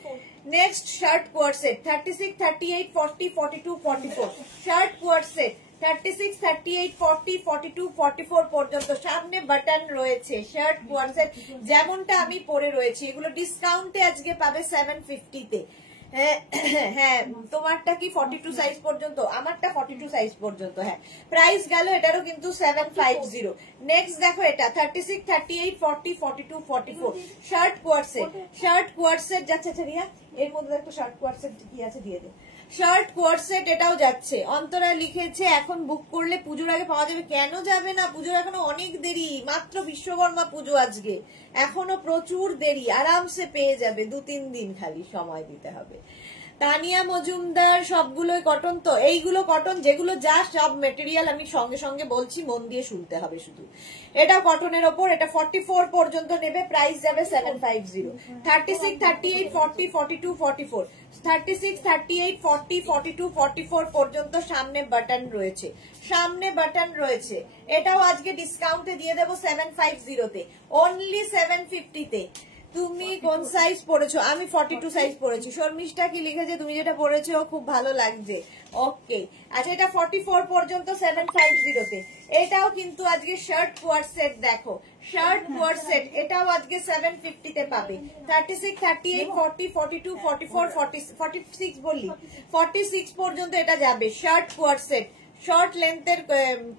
Next shirt coord set 36, 38, 40, 42, 44 shirt coord set 36, 38, 40, 42, 44 পর্যন্ত। সামনে বাটন রয়েছে। শার্ট কোয়ার্সেট যেমনটা আমি পরে রয়েছি, এগুলো ডিসকাউন্টে আজকে পাবে 750 তে। হ্যাঁ তোমারটা কি 42 সাইজ পর্যন্ত? আমারটা 42 সাইজ পর্যন্ত। হ্যাঁ প্রাইস গেল এটারও কিন্তু 750। নেক্সট দেখো এটা 36, 38, 40, 42, 44 শার্ট কোয়ার্সেট, শার্ট কোয়ার্সেট যাচ্ছে রিয়া। এর মধ্যে একটা শার্ট কোয়ার্সেট কি আছে দিয়ে দে। শার্ট কোয়ার্ড সেট এটাও যাচ্ছে। অন্তরা লিখেছে এখন বুক করলে পুজোর আগে পাওয়া যাবে। কেন যাবে না? পুজোর এখনো অনেক দেরি, মাত্র বিশ্বকর্মা পুজো আজকে, এখনো প্রচুর দেরি, আরামসে পেয়ে যাবে, 2-3 দিন খালি সময় দিতে হবে। তানিয়া মজুমদার সবগুলোই কটন, তো এইগুলো কটন, যেগুলো যা সব মেটেরিয়াল আমি সঙ্গে সঙ্গে বলছি, মন দিয়ে শুনতে হবে শুধু। এটা কটনের ওপর, এটা 44 পর্যন্ত নেবে, প্রাইস যাবে 750। 36, 38, 40, 42, 44, 36, 38, 40, 42, 44 পর্যন্ত সামনে বাটন রয়েছে, সামনে বাটন রয়েছে। এটাও আজকে ডিসকাউন্টে দিয়ে দেবো 750 তে, অনলি 750 তে। তুমি কোন সাইজ পরেছো? আমি 42 সাইজ পরেছি। শর্মিষ্ঠা কি লিখেছে? তুমি যেটা পরেছো খুব ভালো লাগছে। ওকে, আচ্ছা এটা 44 পর্যন্ত 750 তে। এটাও কিন্তু আজকে শার্ট কোয়ার্ড সেট, দেখো শার্ট কোয়ার্ড সেট, এটাও আজকে 750 তে পাবে। 36, 38, 40, 42, 44, 46 বললি, 46 পর্যন্ত এটা যাবে। শার্ট কোয়ার্ড সেট, শর্ট লেন্থের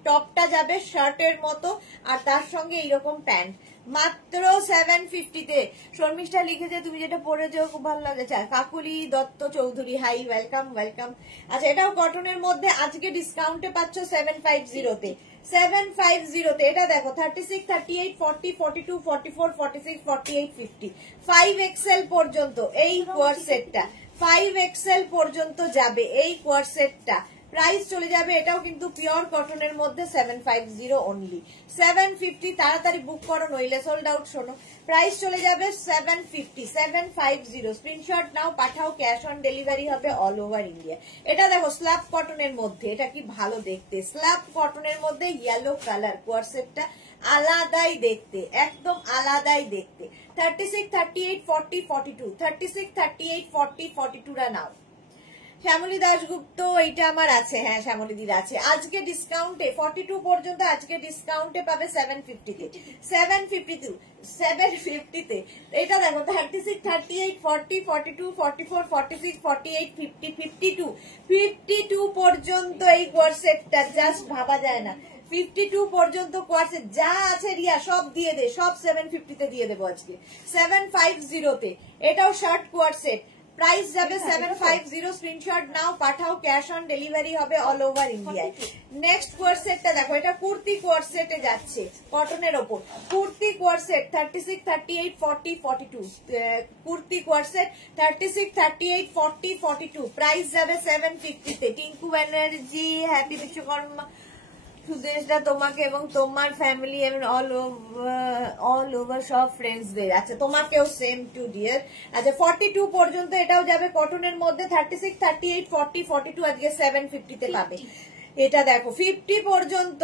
টপটা যাবে শার্টের মতো, আর তার সঙ্গে এইরকম প্যান্ট, মাত্র 750 তে। শর্মিষ্ঠা লিখেছে তুমি যেটা পরেছো খুব ভালো লাগছে। Kakuli Dutta Chowdhury, hi, welcome welcome. আচ্ছা এটাও কটনের মধ্যে, আজকে ডিসকাউন্টে পাচ্ছ 750 তে, 750 তে। এটা দেখো 36, 38, 40, 42, 44, 46, 48, 50, 5XL পর্যন্ত এই কোয়ার্ড সেটটা, 5XL পর্যন্ত যাবে এই কোয়ার্ড সেটটা। প্রাইস চলে যাবে, এটাও কিন্তু পিওর কটনের মধ্যে 750 অনলি, 750। তাড়াতাড়ি বুক করো নইলে সোল্ড আউট। শোনো, প্রাইস চলে যাবে 750, 750। স্ক্রিনশট নাও, পাঠাও, ক্যাশ অন ডেলিভারি হবে অল ওভার ইন্ডিয়া। এটা দেখো স্ল্যাব কটনের মধ্যে, এটা কি ভালো দেখতে, স্ল্যাব কটনের মধ্যে ইয়েলো কালার কোয়ার্ড সেটটা, আলাদাই দেখতে, একদম আলাদাই দেখতে। 36, 38, 40, 42, 36, 38, 40, 42 রা নাও। শ্যামলী দাশগুপ্ত, এইটা আমার আছে, হ্যাঁ শ্যামলীদির আছে। আজকে ডিসকাউন্টে 42 পর্যন্ত, আজকে ডিসকাউন্টে পাবে 750 তে, 750 তে। এটা দেখো 36, 38, 40, 42, 44, 46, 48, 50, 52 পর্যন্ত এই কোয়ার্ড সেটটা, জাস্ট ভাবা যায় না। 52 পর্যন্ত কোয়ার্ড সেট যা আছে রিয়া সব দিয়ে দে, সব 750 তে দিয়ে দেবো আজকে 750 তে। এটাও শার্ট কোয়ার্ড সেট, প্রাইস যাবে 750। স্ক্রিনশট নাও, পাঠাও, ক্যাশ অন ডেলিভারি হবে অল ওভার ইন্ডিয়ায়। নেক্সট কোয়ার্ড সেটটা দেখো, এটা কুর্তি কোয়ার্ড সেটে যাচ্ছে কটনের ওপর, kurti coord set 36, 38, 40, 42, kurti coord set 36, 38, 40, 42, price যাবে 750 তে। টিঙ্কু ব্যানার্জি, হ্যাপি বিশ্বকর্মা সুদেশদা তোমাকে এবং তোমার ফ্যামিলি এবং অল ওভার সব ফ্রেন্ডসদের। আচ্ছা তোমাকেও সেম টু ডিয়ার। আচ্ছা 42 পর্যন্ত এটাও যাবে কটনের মধ্যে, 36, 38, 40, 42 আজকে 750 তে পাবে। এটা দেখো 50 পর্যন্ত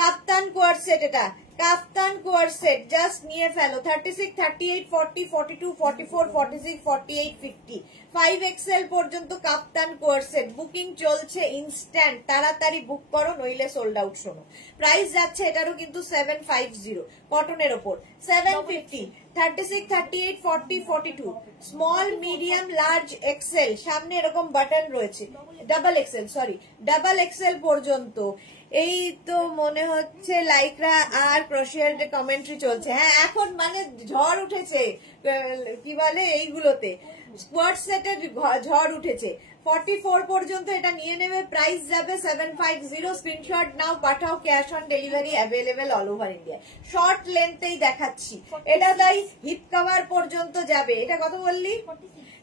কাপ্তান কোয়ার্ড সেট, এটা কাপ্তান কোয়ার্ড সেট, জাস্ট নিয়ে ফেলো। 36, 38, 40, 42, 44, 46, 48, 50, 5XL পর্যন্ত কাপ্তান কোয়ার্ড সেট। বুকিং চলছে ইনস্ট্যান্ট, তাড়াতাড়ি বুক করো নইলে সোল্ড আউট। শোনো, প্রাইস যাচ্ছে এটারও কিন্তু 750 কটনের ওপর, 750। 36, 38, 40, 42, স্মল, মিডিয়াম, লার্জ, এক্সেল, সামনে এরকম বাটন রয়েছে, double XL, sorry double XL পর্যন্ত। এই তো মনে হচ্ছে লাইকরা আর ক্রোশিয়ার কমেন্ট্রি চলছে। হ্যাঁ এখন মানে ঝড় উঠেছে, কি বলে এইগুলোতে স্কোয়াড সেটের ঝড় উঠেছে। 44 পর্যন্ত এটা নিয়ে নেবে, প্রাইস যাবে 750। স্ক্রিনশট নাও, পাঠাও, cash on delivery available all over India. Short লেন্থেই দেখাচ্ছি, এটা তাই হিপ কভার পর্যন্ত যাবে। এটা কত বললি?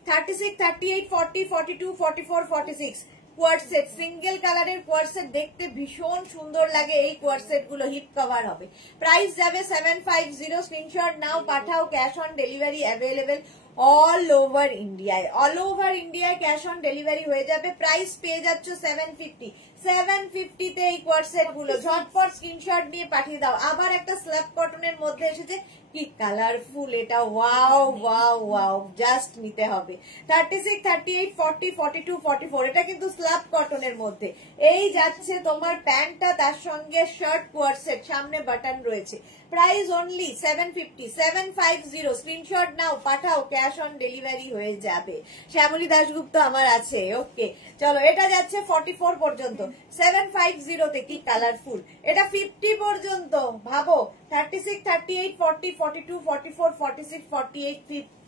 36, 38, 40, 42, 44, 46 কোয়ার্ড সেট, সিঙ্গেল কালারের কোয়ার্ড সেট, দেখতে ভীষণ সুন্দর লাগে এই কোয়ার্ড সেট গুলো, হিপ কভার হবে। প্রাইস যাবে 750। স্ক্রিনশট নাও, পাঠাও, cash on delivery available all over ইন্ডিয়ায়, অল ওভার ইন্ডিয়ায় ক্যাশ অন ডেলিভারি হয়ে যাবে। প্রাইস পেয়ে যাচ্ছ 750, 750 তে এই কোয়ার্ড সেট গুলো। ঝটপট স্ক্রিনশট নিয়ে পাঠিয়ে দাও। আবার একটা স্ল্যাব কটনের মধ্যে এসেছে, কি কালারফুল এটা, ওয়াও ওয়াও ওয়াও, জাস্ট নিতে হবে। 36, 38, 40, 42, 44, এটা কিন্তু স্ল্যাব কটনের মধ্যে। এই যাচ্ছে তোমার প্যান্টটা, তার সঙ্গে শার্ট কোয়ার্ড সেট, সামনে বাটন রয়েছে। Price only 750, 750। স্ক্রিনশট নাও, পাঠাও, ক্যাশ অন ডেলিভারি হয়ে যাবে। শ্যামলী দাশগুপ্ত আমার আছে। ওকে চলো, এটা যাচ্ছে 44 পর্যন্ত 750 তে। কি কালারফুল এটা, 50 পর্যন্ত ভাবো। 36, 38, 40, 42, 44, 46, 48,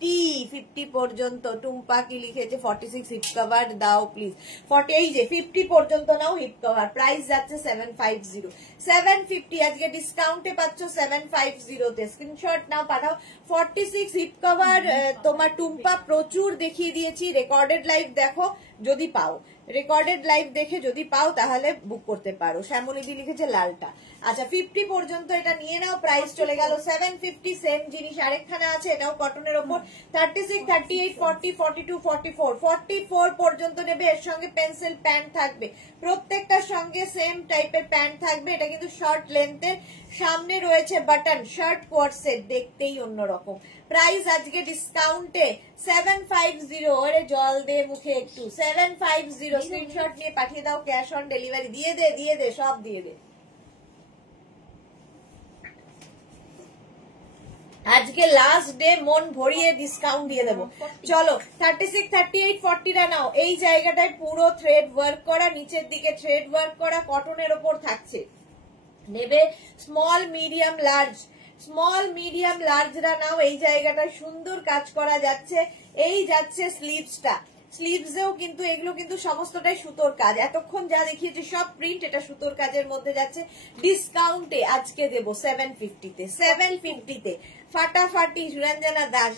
50 পর্যন্ত। টুম্পা কি লিখেছে 46 হিপ কভার দাও প্লিজ। 40 এই যে 50 পর্যন্ত নাও হিপ কভার, প্রাইস যাচ্ছে 750 750 আজকে ডিসকাউন্টে পাচ্ছ 750 তে। স্ক্রিনশট নাও পাঠাও। 46 হিপ কভার তোমার টুম্পা প্রচুর দেখিয়ে দিয়েছি, রেকর্ডেড লাইভ দেখো যদি পাও, রেকর্ডেড লাইভ দেখে যদি পাও তাহলে বুক করতে পারো। শ্যামলিদি লিখেছে লালটা। আচ্ছা 50 পর্যন্ত এটা নিয়ে নাও, প্রাইস চলে গেল 750। সেম জিনিস আরেকখানা আছে, এটাও কটনের ওপর। 36 38 40 42 44 44 পর্যন্ত নেবে। এর সঙ্গে পেন্সিল প্যান্ট থাকবে, প্রত্যেকটার সঙ্গে সেম টাইপের প্যান্ট থাকবে। এটা কিন্তু শর্ট লেন্থের, সামনে রয়েছে বাটন, শার্ট কোয়ার্ড সেট, দেখতেই অন্যরকম। প্রাইস আজকে ডিসকাউন্টে 750। ওরে জল দে মুখে একটু। 750 স্ক্রিনশট নিয়ে পাঠিয়ে দাও, ক্যাশ অন ডেলিভারি। দিয়ে দে সব দিয়ে দে। আজকে লাস্ট ডে, মন ভরিয়ে ডিসকাউন্ট দিয়ে দেবো। চলো 36 38 40 টা নাও। এই জায়গাটায় পুরো থ্রেড ওয়ার্ক করা, নিচের দিকে থ্রেড ওয়ার্ক করা, কটনের ওপর থাকছে। নেবে small medium large, small medium লার্জরা নাও। এই জায়গাটা সুন্দর কাজ করা যাচ্ছে। এই যাচ্ছে স্লিভসটা, স্লিভসেও কিন্তু এগুলো কিন্তু সমস্তটাই সুতোর কাজ। এতক্ষণ যা দেখিয়েছি সব প্রিন্ট, এটা সুতোর কাজের মধ্যে যাচ্ছে। ডিসকাউন্টে আজকে দেবো 750 তে। 750 তে ফাটাফাটি। সুরঞ্জনা দাস,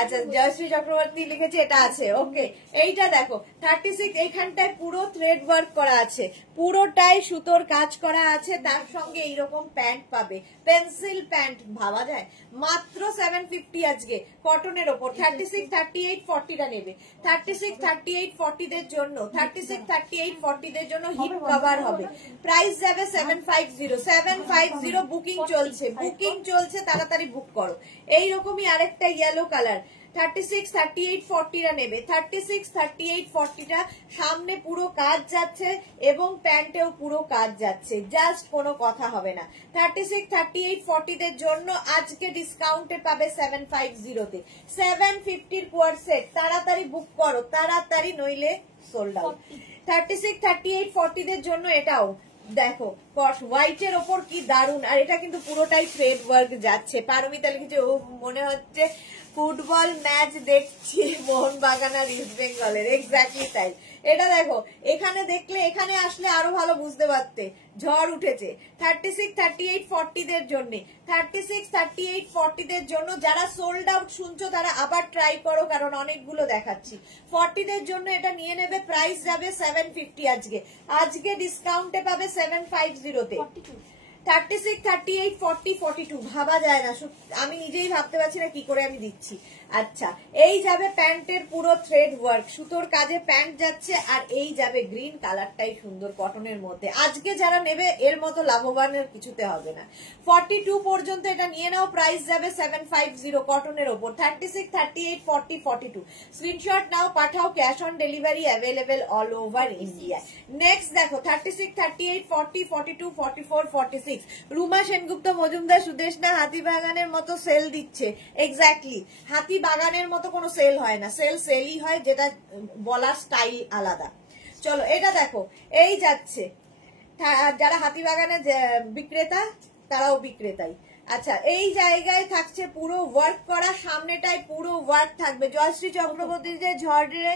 আচ্ছা জয়শ্রী চক্রবর্তী লিখেছে এটা আছে, ওকে। এইটা দেখো 36, এইখানটায় পুরো থ্রেড ওয়ার্ক করা আছে, পুরোটাই সুতোর কাজ করা আছে। তার সঙ্গে এইরকম প্যান্ট পাবে, পেন্সিল প্যান্ট, ভাবা যায়। মাত্র 750 আজকে কটনের ওপর। 36 38 40 টা নেবে। 36 38 40 দের জন্য, 36 38 40 দের জন্য হিপ কভার হবে। প্রাইস যাবে 750 750। বুকিং চলছে, বুকিং চলছে, তাড়াতাড়ি বুক করো। এইরকমই আরেকটা ইয়েলো কালার 36 38 40 টা নেবে। 36 38 40 টা সামনে পুরো কাজ যাচ্ছে এবং প্যান্টেও পুরো কাজ যাচ্ছে, জাস্ট কোনো কথা হবে না। 36 38 40 দের জন্য আজকে ডিসকাউন্টে পাবে 750 তে। 750 এর কোয়ার্ড সেট, তাড়াতাড়ি বুক করো, তাড়াতাড়ি, নইলে সোল্ড আউট। 36 38 40 দের জন্য এটাও দেখো হোয়াইটের ওপর কি দারুন। আর এটা কিন্তু পুরোটাই থ্রেড ওয়ার্ক যাচ্ছে। পারমিতা লিখেছে ও মনে হচ্ছে ফুটবল ম্যাচ দেখছি মোহনবাগান আর ইস্ট বেঙ্গলের, এক্স্যাক্টলি তাই। এটা দেখো, এখানে দেখলে, এখানে আসলে আরো ভালো বুঝতে পারতে, ঝড় উঠেছে। 36 38 40 দের জন্য, 36 38 40 দের জন্য যারা সোল্ড আউট শুনছো তারা আবার ট্রাই করো, কারণ অনেকগুলো দেখাচ্ছি। 40 দের জন্য এটা নিয়ে নেবে, প্রাইস যাবে 750 আজকে। আজকে ডিসকাউন্টে পাবে 750 তে। 36 38 40 42 ভাবা যায় না, আমি নিজেই ভাবতে পারছি না কি করে আমি দিচ্ছি। আচ্ছা এই যাবে প্যান্টের পুরো থ্রেড ওয়ার্ক, সুতোর কাজে প্যান্ট যাচ্ছে। আর এই যাবে গ্রিন কালারটাই সুন্দর কটনের মধ্যে। আজকে যারা নেবে এর মতো লাভবানের কিছুতে হবে না। 42 পর্যন্ত এটা নিয়ে নাও, প্রাইস যাবে 750 কটনের ওপর। 36 38 40 42 স্ক্রিনশট নাও, পাঠাও, cash on delivery available all over India. Next দেখো 36 38 40 42 44 46 রুমা সেনগুপ্ত মজুমদার সুদেশনা হাতিবাগানের মতো সেল দিচ্ছে। এক্স্যাক্টলি, হাতি বাগানের মতো কোনো সেল হয় না, সেলই হয়, যেটা বলার স্টাইল আলাদা। চলো এটা দেখো, এই যাচ্ছে যারা হাতিবাগানের বিক্রেতা তারাও বিক্রেতাই। আচ্ছা এই জায়গায় থাকছে পুরো ওয়ার্ক করা, সামনেটায় পুরো ওয়ার্ক থাকবে। জয়শ্রী চক্রবর্তী যে ঝড়ে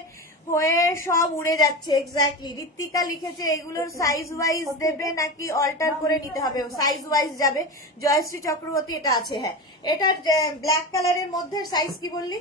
হয়ে সব উড়ে যাচ্ছে, এক্স্যাক্টলি। ঋত্বিকা লিখেছে এগুলোর সাইজ ওয়াইজ দেবে নাকি অল্টার করে নিতে হবে? সাইজ ওয়াইজ যাবে। জয়শ্রী চক্রবর্তী এটা আছে, হ্যাঁ। এটার ব্ল্যাক কালারের মধ্যে সাইজ কি বললি?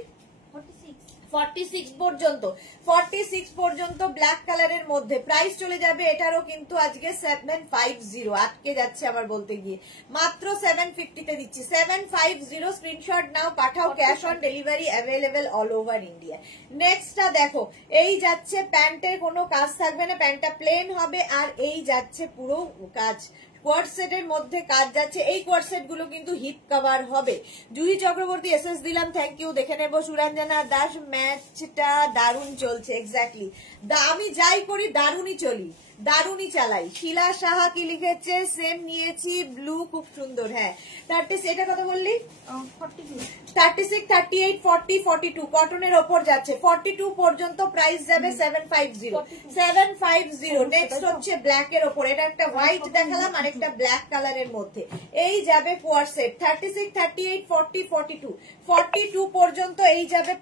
46 পর্যন্ত, 46 পর্যন্ত ব্ল্যাক কালারের মধ্যে। প্রাইস চলে যাবে এটারও কিন্তু আজকে 750, আটকে যাচ্ছে আমার বলতে গিয়ে, মাত্র 750 তে দিচ্ছি। 750 স্ক্রিনশট নাও, পাঠাও, cash on delivery available all over India. নেক্সটটা দেখো, এই যাচ্ছে প্যান্টের কোনো কাজ থাকবে না, প্যান্টটা প্লেন হবে। আর এই যাচ্ছে পুরো কাজ, কোয়ার্ড সেটের মধ্যে কাজ যাচ্ছে। এই কোয়ার্ড সেট গুলো কিন্তু হিপ কভার হবে। জুহি চক্রবর্তী এসএস দিলাম, থ্যাংক ইউ, দেখে নেবো। সুরঞ্জনা দাস ম্যাচটা দারুণ চলছে, এক্স্যাক্টলি। আমি যাই করি দারুণই চলি, দারুণই চালাই। শিলা সাহা কি লিখেছে? সেম নিয়েছি, ব্লু খুব সুন্দর। হ্যাঁ 30, এটা কথা বললি 36 38 40 42 কটনের ওপর যাচ্ছে। 42 পর্যন্ত প্রাইস যাবে 750 750। নেক্সট হচ্ছে ব্ল্যাক এর ওপর, এটা একটা হোয়াইট দেখালাম, আরেকটা একটা ব্ল্যাক কালারের মধ্যে। এই যাবে কোয়ার সেট 36, 38, 40, 42, 42 পর্যন্ত এই যাবে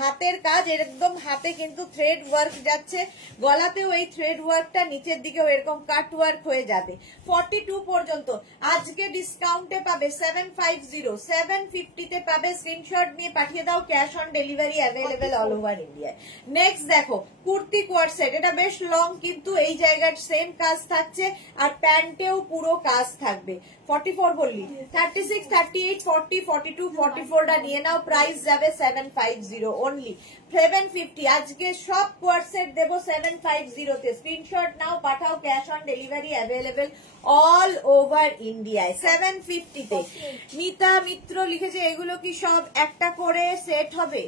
হাতের কাজ, একদম হাতে কিন্তু থ্রেড ওয়ার্ক যাচ্ছে, গলাতেও এই থ্রেড ওয়ার্কটা, নিচের দিকেও এরকম কাট ওয়ার্ক হয়ে যাবে। 42 পর্যন্ত আজকে ডিসকাউন্টে পাবে 750, 750 তে পাবে। স্ক্রিনশট নিয়ে পাঠিয়ে দাও, cash on delivery available all over ইন্ডিয়ায়। নেক্সট দেখো কুর্তি কোয়ার সেট, এটা বেশ লং কিন্তু এই জায়গার সেম কাজ থাকছে আর প্যান্টেও পুরো কাজ থাকবে। 44 বললি, 36, 38, 40, 42, 44টা নিয়ে নাও, প্রাইস যাবে 750 অনলি। 750 আজকে সব কোয়ার সেট দেবো 750 তে। স্ক্রিনশট নাও, পাঠাও, cash on delivery available all over ইন্ডিয়ায় 750 তে। নিতা মিত্র লিখেছে এগুলো কি সব একটা করে সেট হবে?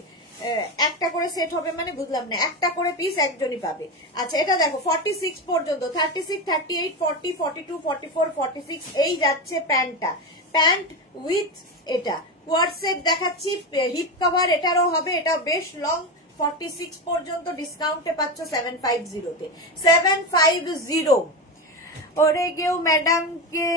একটা করে সেট হবে মানে বুঝলাম না, একটা করে পিস একজনই পাবে। আচ্ছা এটা দেখো 46 পর্যন্ত, 36, 38, 40, 42, 44, 46 এই যাচ্ছে প্যান্টটা, প্যান্ট উইথ এটা কোয়ার সেট দেখাচ্ছি, হিপ কভার এটারও হবে, এটা বেশ লং। 46 পর্যন্ত ডিসকাউন্টে পাচ্ছ 750 তে। 750 ওরে কেউ ম্যাডামকে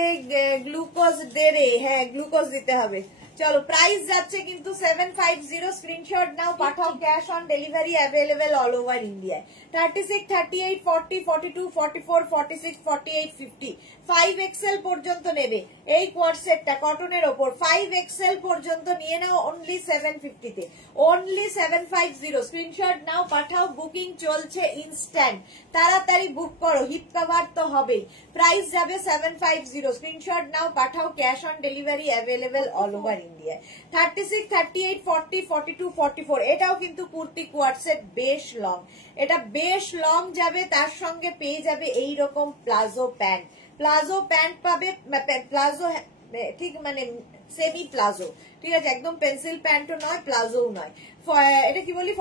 গ্লুকোজ দে রে, হ্যাঁ গ্লুকোজ দিতে হবে। চলো প্রাইস যাচ্ছে কিন্তু 750, স্ক্রিনশট নাও, পাঠাও, cash on delivery available all over ইন্ডিয়ায়। 36, 38, 40, 42, 44, 46, 48, 50 5XL পর্যন্ত নেবে এই কোয়ার সেটটা কটনের ওপর। 5XL পর্যন্ত নিয়ে নাও অনলি 750 তে, অনলি 750। স্ক্রিনশট নাও, পাঠাও, বুকিং চলছে ইনস্ট্যান্ট, তাড়াতাড়ি বুক করো, হিপ কভার তো হবেই। প্রাইস যাবে 750, স্ক্রিনশট নাও, পাঠাও, cash on delivery available all over ইন্ডিয়ায়। 36, 38, 40, 42, 44 এটাও কিন্তু কুর্তি কোয়ার সেট, বেশ লং, এটা বেশ লং যাবে। তার সঙ্গে পেয়ে যাবে এইরকম প্লাজো প্যান্ট, প্লাজো প্যান্ট পাবে, প্লাজো ঠিক মানে সেমি প্লাজো, ঠিক আছে, একদম পেন্সিল প্যান্টও নয় প্লাজোও নয়। এটা কি বলি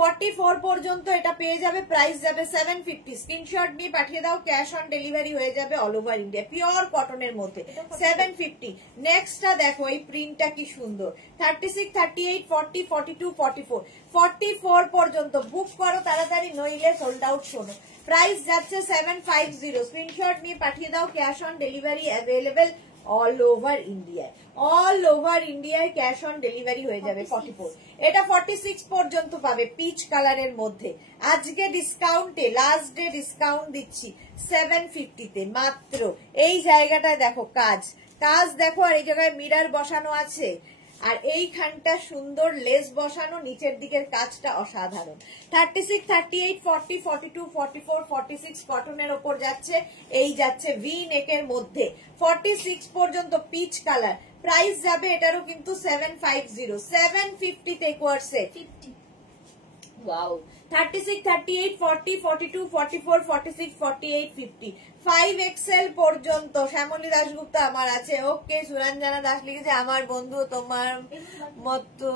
44 পর্যন্ত এটা পেয়ে যাবে, প্রাইস যাবে 750। স্ক্রিনশট নিয়ে পাঠিয়ে দাও, ক্যাশ অন ডেলিভারি হয়ে যাবে অল ওভার ইন্ডিয়া, পিওর কটনের মধ্যে 750। নেক্সটটা দেখো এই প্রিন্টটা কি সুন্দর, 36, 38, 40, 42, 44 44 পর্যন্ত বুক করো তাড়াতাড়ি, নইলে সোল্ড আউট। শোনো প্রাইস যাচ্ছে 750, স্ক্রিনশট নিয়ে পাঠিয়ে দাও, cash on delivery available all over ইন্ডিয়ায়, অল ওভার ইন্ডিয়ায় ক্যাশ অন ডেলিভারি হয়ে যাবে। 44 এটা 46 পর্যন্ত পাবে পিচ কালারের মধ্যে। আজকে ডিসকাউন্টে লাস্ট ডে ডিসকাউন্ট দিচ্ছি 750 তে মাত্র। এই জায়গাটায় দেখো কাজ, কাজ দেখো, আর এই জায়গায় মিরর বসানো আছে, আর এইখানটা সুন্দর লেস বসানো, নিচের দিকের কাজটা অসাধারণ। 36, 38, 40, 42, 44, 46 কটনের ওপর যাচ্ছে, এই যাচ্ছে ভি নেকের মধ্যে। 46 পর্যন্ত পিচ কালার, প্রাইস যাবে এটারও কিন্তু 750, 750 তে কোয়ার সেট। ওয়াও 36, 38, 40, 42, 44, 46, 48, 50 5XL পর্যন্ত। শ্যামলী দাশগুপ্ত আমার আছে, ওকে। সুরঞ্জনা দাস লিখেছে আমার বন্ধু তোমার মতো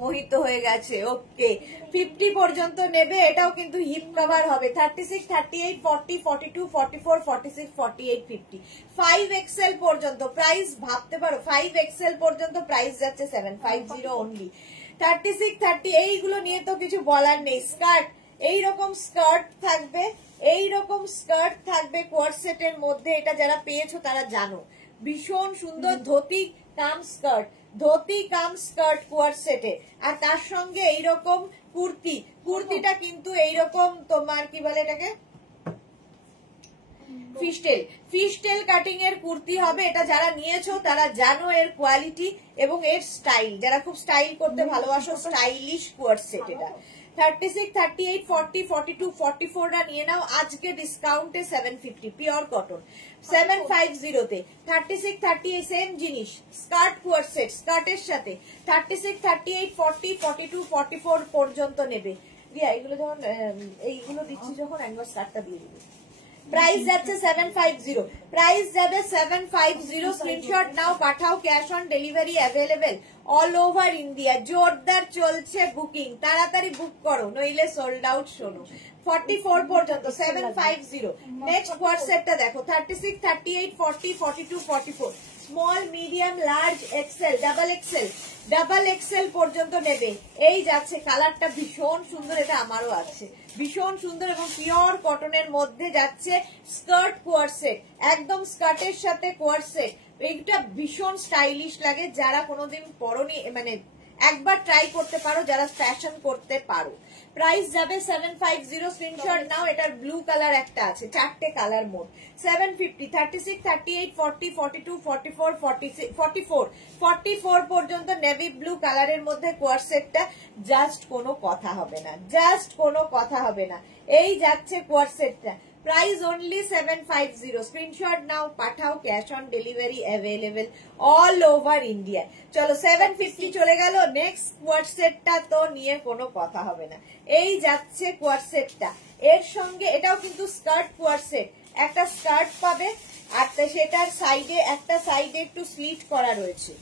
মোহিত হয়ে গেছে, ওকে। 50 পর্যন্ত নেবে, এটাও কিন্তু হিপ কভার হবে। 36, 38, 40, 42, 44, 46, 48, 50 5XL পর্যন্ত প্রাইস ভাবতে পারো, 5XL পর্যন্ত প্রাইস যাচ্ছে 750 অনলি। 36, 30 এইগুলো নিয়ে তো কিছু বলার নেই। স্কার্ট এইরকম স্কার্ট থাকবে, এইরকম স্কার্ট থাকবে কোয়ার সেটের মধ্যে, এটা যারা পেয়েছো তারা জানো, ভীষণ সুন্দর ধুতি কাম স্কার্ট, ধুতি কাম স্কার্ট কোয়ার সেটে, আর তার সঙ্গে এইরকম কুর্তি, কুর্তিটা কিন্তু এইরকম তোমার কি বলে এটাকে ফিশটেল, ফিশটেল কাটিং এর কুর্তি হবে। এটা যারা নিয়েছো তারা জানো এর কোয়ালিটি এবং এর স্টাইল, যারা খুব স্টাইল করতে ভালোবাসো, স্টাইলিশ কোয়ার সেট এটা। 36, 38, 40, 42, 44টা নিয়ে নাও আজকে ডিসকাউন্টে 750 পিওর কটন 750 তে। 36, 38 সেম জিনিস, স্কার্ট কোয়ার সেট স্কার্টের সাথে। 36, 38, 40, 42, 44 পর্যন্ত নেবে। রিয়া এগুলো যখন এইগুলো দিচ্ছি যখন একবার স্কার্টটা দিয়ে দিবে। প্রাইস যাচ্ছে 750, প্রাইস যাবে 750। স্ক্রিনশট নাও, পাঠাও, cash on delivery available all over India. জোরদার চলছে বুকিং, তাড়াতাড়ি বুক করো নইলে সোল্ড আউট। শোনো 44 পর্যন্ত 750। নেক্সট কোয়ার সেটটা দেখো 36, 38, 40, 42, 44 small medium large XL double Excel পর্যন্ত নেবে। এই যাচ্ছে, কালারটা ভীষণ সুন্দর, এটা আমারও আছে, ভীষণ সুন্দর এবং পিওর কটনের মধ্যে যাচ্ছে। স্কার্ট কোয়ারসেট, একদম স্কার্টের সাথে কোয়ারসেট, এইটা ভীষণ স্টাইলিশ লাগে। যারা কোনোদিন পরনি, মানে একবার ট্রাই করতে পারো যারা ফ্যাশন করতে পারো। প্রাইস যাবে 750, স্ক্রিনশট নাও। এটার ব্লু কালার একটা আছে, 4টে কালার মোট। 750, 36, 38, 40, 42, 44, 44, 44 পর্যন্ত নেভি ব্লু কালারের মধ্যে কোয়ারসেটটা। জাস্ট কোনো কথা হবে না, জাস্ট কোনো কথা হবে না। এই যাচ্ছে কোয়ারসেটটা, প্রাইস অনলি 750, স্ক্রিনশট নাও, পাঠাও, cash on delivery available all over India. চলো 750 চলে গেল। নেক্সট কোয়ারসেটটা তো নিয়ে কোনো কথা হবে না। এই যাচ্ছে কোয়ারসেটটা, এর সঙ্গে এটাও কিন্তু স্কার্ট কোয়ারসেট, একটা স্কার্ট পাবে আর সেটার সাইডে একটা সাইডে একটু স্লিট করা রয়েছে,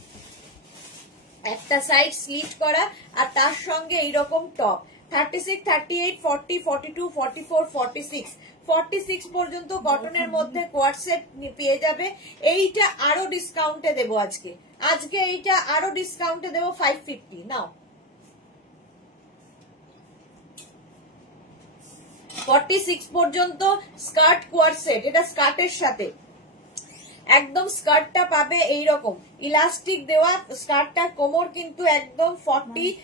একটা সাইড স্লিট করা, আর তার সঙ্গে এইরকম টপ। 36, 38, 40, 42, 44, 46, 46 পর্যন্ত কটনের মধ্যে কোয়ারসেট পেয়ে যাবে। এইটা আরো ডিসকাউন্টে দেবো আজকে, এইটা আরো ডিসকাউন্টে দেবো 550। নাও 46 পর্যন্ত স্কার্ট কোয়ারসেট, এটা স্কার্টের সাথে একদম স্কার্টটা পাবে এইরকম ইলাস্টিক দেওয়া। স্কার্টটা কোমর কিন্তু একদম 48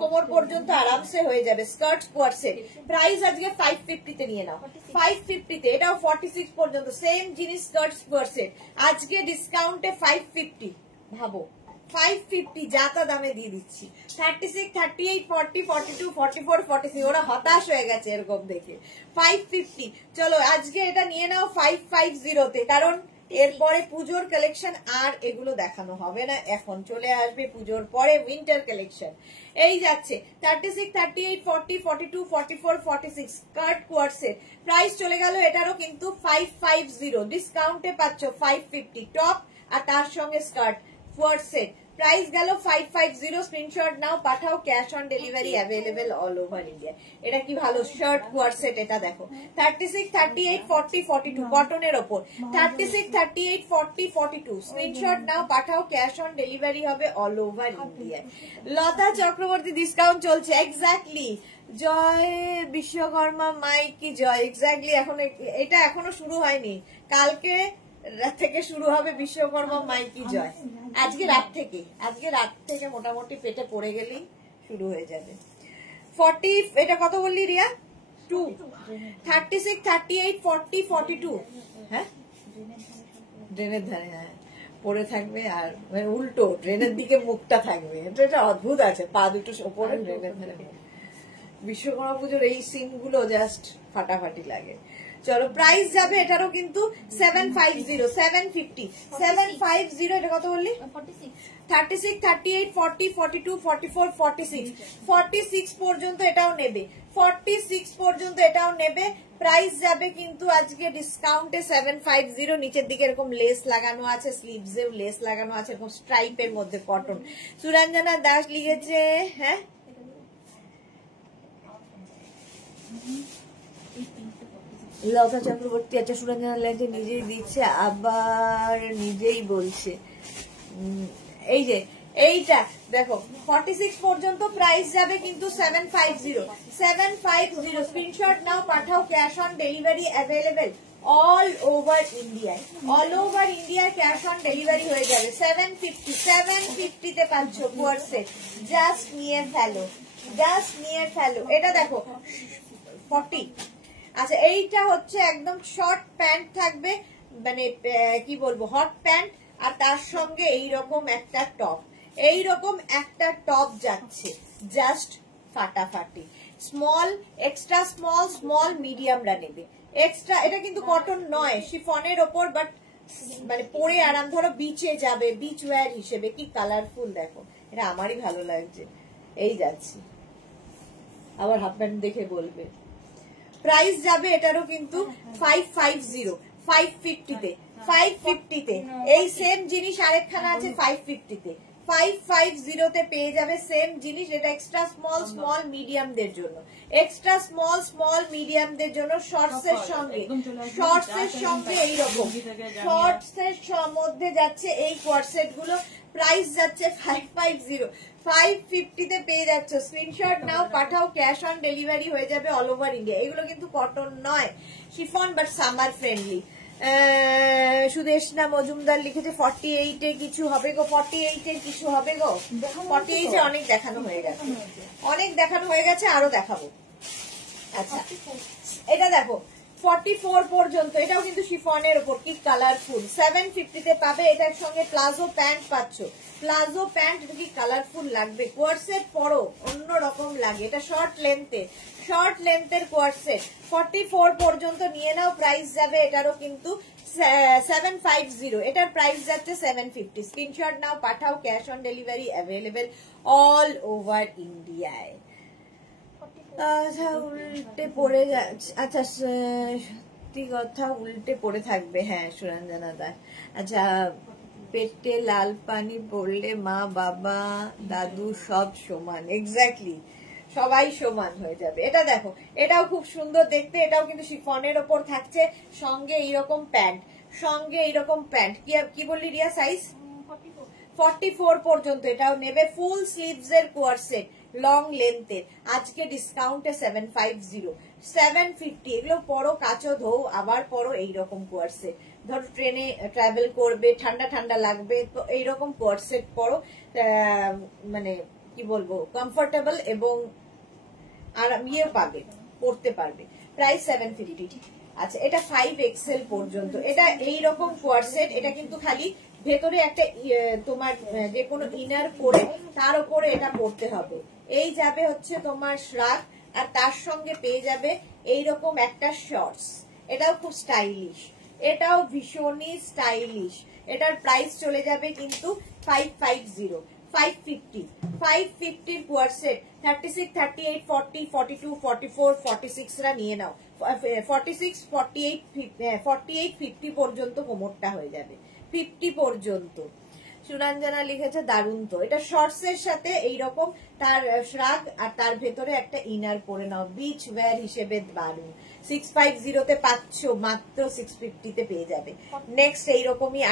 কোমর পর্যন্ত আরামসে হয়ে যাবে। স্কার্ট কোয়ারসেট প্রাইস আজকে 550 তে নিয়ে নাও, 550 তে। এটাও 46 পর্যন্ত সেম জিনিস, স্কার্ট কোয়ারসেট আজকে ডিসকাউন্টে 550। ভাবো 550 যাতা দামে দিয়ে দিচ্ছি। 36, 38, 40, 42, 44, 46, ওরা হতাশ হয়ে গেছে এরকম দেখে। 550 চলো আজকে এটা নিয়ে নাও 550 তে, কারণ এরপরে পুজোর কালেকশন আর এগুলো দেখানো হবে না, এখন চলে আসবে পুজোর পরে উইন্টার কালেকশন। এই যাচ্ছে 36, 38, 40, 42, 44, 46 স্কার্ট কোয়ারসেট, প্রাইস চলে গেল এটারও কিন্তু 550, ডিসকাউন্টে পাচ্ছ 550 টপ আর তার সঙ্গে স্কার্ট কোয়ারসেট। প্রাইস গেল 550, স্ক্রিনশট নাও, পাঠাও, cash on delivery available all over India. এটা কি ভালো শার্ট কোয়ারসেট, এটা দেখো 36, 38, 40, 42 কটনের ওপর। 36, 38, 40, 42 স্ক্রিনশট নাও, পাঠাও, ক্যাশ অন ডেলিভারি হবে অল ওভার ইন্ডিয়া। লতা চক্রবর্তী ডিসকাউন্ট চলছে, এক্স্যাক্টলি। জয় বিশ্বকর্মা মাই কি জয়, এক্স্যাক্টলি। এখন এটা এখনো শুরু হয়নি, কালকে রাত থেকে শুরু হবে বিশ্বকর্মা মাই কি জয়। আজকে রাত থেকে মোটামুটি পেটে পড়ে গেলেই শুরু হয়ে যাবে। 40, এটা কত বললি রিয়া? 2, 36, 38, 40, 42 হ্যাঁ ড্রেনের ধারে, হ্যাঁ পড়ে থাকবে আর উল্টো ড্রেনের দিকে মুখটা থাকবে। এটা অদ্ভুত আছে, পা দুটো ওপরে ড্রেনের ধারে। বিশ্বকর্মা পুজোর এই সিন গুলো জাস্ট ফাটাফাটি লাগে। চলো প্রাইস যাবে এটারও কিন্তু 750, 750, 750। এটা কত বললি? 36, 38, 40, 42, 44, 46, 46 পর্যন্ত এটাও নেবে, 46 পর্যন্ত এটাও নেবে। প্রাইস যাবে কিন্তু আজকে ডিসকাউন্টে 750। নিচের দিকে এরকম লেস লাগানো আছে, স্লিভসেও লেস লাগানো আছে, এরকম স্ট্রাইপের মধ্যে কটন। সুরঞ্জনা দাস লিখেছে, হ্যাঁ লতা চক্রবর্তী। আচ্ছা সুরঞ্জনা লেখছে নিজেই দিচ্ছে আবার নিজেই বলছে। এই যে এইটা দেখো 46 পর্যন্ত প্রাইস যাবে কিন্তু 750, 750। স্ক্রিনশট নাও, পাঠাও, cash on delivery available all over India, all over India cash on delivery হয়ে যাবে। 750, 750 তে পাচ্ছ কোয়ারসেট, জাস্ট নিয়ে ফেলো, জাস্ট নিয়ে ফেলো। এটা দেখো 40। আচ্ছা এইটা হচ্ছে একদম শর্ট প্যান্ট থাকবে, মানে কি বলবো হট প্যান্ট, আর তার সঙ্গে এইরকম একটা টপ, এইরকম একটা টপ যাচ্ছে, জাস্ট ফাটাফাটি। স্মল, এক্সট্রা স্মল, স্মল মিডিয়ামরা নেবে এক্সট্রা। এটা কিন্তু কটন নয়, শিফনের ওপর, বাট মানে পরে আরাম, ধরো বিচে যাবে, বিচ ওয়্যার হিসেবে কি কালারফুল দেখো, এটা আমারই ভালো লাগছে। এই যাচ্ছি, আবার হাফ প্যান্ট দেখে বলবে। প্রাইস যাবে এটারও কিন্তু 550, 550 তে, 550 তে। এই সেম জিনিস আরেকখানা আছে 550 তে, 550 তে পেয়ে যাবে সেম জিনিস। এটা এক্সট্রা স্মল মিডিয়ামদের জন্য, এক্সট্রা স্মল মিডিয়ামদের জন্য শর্টস এর সঙ্গে, এইরকম শর্টস এর মধ্যে যাচ্ছে এই কোয়ার্ড সেট গুলো। প্রাইস যাচ্ছে 550, 550 তে পেয়ে যাচ্ছ। স্ক্রিনশট নাও, পাঠাও, ক্যাশ অন ডেলিভারি হয়ে যাবে অল ওভার ইন্ডিয়া। এগুলো কিন্তু কটন নয়, chiffon, but summer friendly. Sudeshna Majumdar লিখেছে 48 এ কিছু হবে গো, 48 এর কিছু হবে গো। 48 এ অনেক দেখানো হয়ে গেছে, অনেক দেখানো হয়ে গেছে, আরো দেখাবো। আচ্ছা এটা দেখো 44 পর্যন্ত, এটাও কিন্তু শিফনের উপর, কি কালারফুল। 750 তে পাবে। এটার সঙ্গে প্লাজো প্যান্ট পাচ্ছ, প্লাজো প্যান্ট কি কালারফুল লাগবে। কোয়ার্ড সেট পরো অন্যরকম লাগে। এটা শর্ট লেন্থের কোয়ার্ড সেট। 44 পর্যন্ত নিয়ে নাও। প্রাইস যাবে এটারও কিন্তু 750, এটার প্রাইস যাচ্ছে 750। স্ক্রিনশট নাও, পাঠাও, cash on delivery available all over ইন্ডিয়ায়। আচ্ছা উল্টে পড়ে যাচ্ছে, আচ্ছা সত্যি কথা উল্টে পড়ে থাকবে, হ্যাঁ সুরঞ্জনা দাস। আচ্ছা পেটে লাল পানি পড়লে মা বাবা দাদু সব সমান, এক্স্যাক্টলি সবাই সমান হয়ে যাবে। এটা দেখো, এটাও খুব সুন্দর দেখতে, এটাও কিন্তু শিফনের ওপর থাকছে, সঙ্গে এইরকম প্যান্ট, কি বললি রিয়া সাইজ? 44 পর্যন্ত এটাও নেবে। ফুল স্লিভস এর কোয়ার্ড সেট, লং লেন্থের। আজকে ডিসকাউন্টে 750, 750। এগুলো পরো, কাচো, ধো, আবার পরো। এইরকম কোয়ার্ড সেট, ধরো ট্রেনে ট্রাভেল করবে, ঠান্ডা লাগবে, তো এইরকম কোয়ার্ড সেট পরো, মানে কি বলবো, কমফোর্টেবল এবং আরাম পাবে, পড়তে পারবে। প্রাইস 750। আচ্ছা এটা 5XL পর্যন্ত। এটা এইরকম কোয়ার্ড সেট। এটা কিন্তু খালি ভেতরে একটা তোমার যে কোনো ইনার করে তার উপরে এটা পড়তে হবে। এই যাবে হচ্ছে তোমার শ্রাগ, আর তার সঙ্গে পেয়ে যাবে এইরকম একটা শর্টস। এটাও খুব স্টাইলিশ, এটাও ভীষণই স্টাইলিশ। এটার প্রাইস চলে যাবে কিন্তু 550, 550 কোয়ার্ড সেট। 36, 38, 40, 42, 44, 46 রা নিয়ে নাও। 46, 48, 50 পর্যন্ত কোমরটা হয়ে যাবে, 50 পর্যন্ত। সুরঞ্জনা লিখেছে দারুণ তো। এটা শর্টস এর সাথে এইরকম তার শ্রাগ, আর তার ভেতরে একটা ইনার পরে নাও, বিচ ওয়্যার হিসেবে দারুণ। 650 তে পাচ্ছ, মাত্র 650 তে পেয়ে যাবে। নেক্সট এইরকমই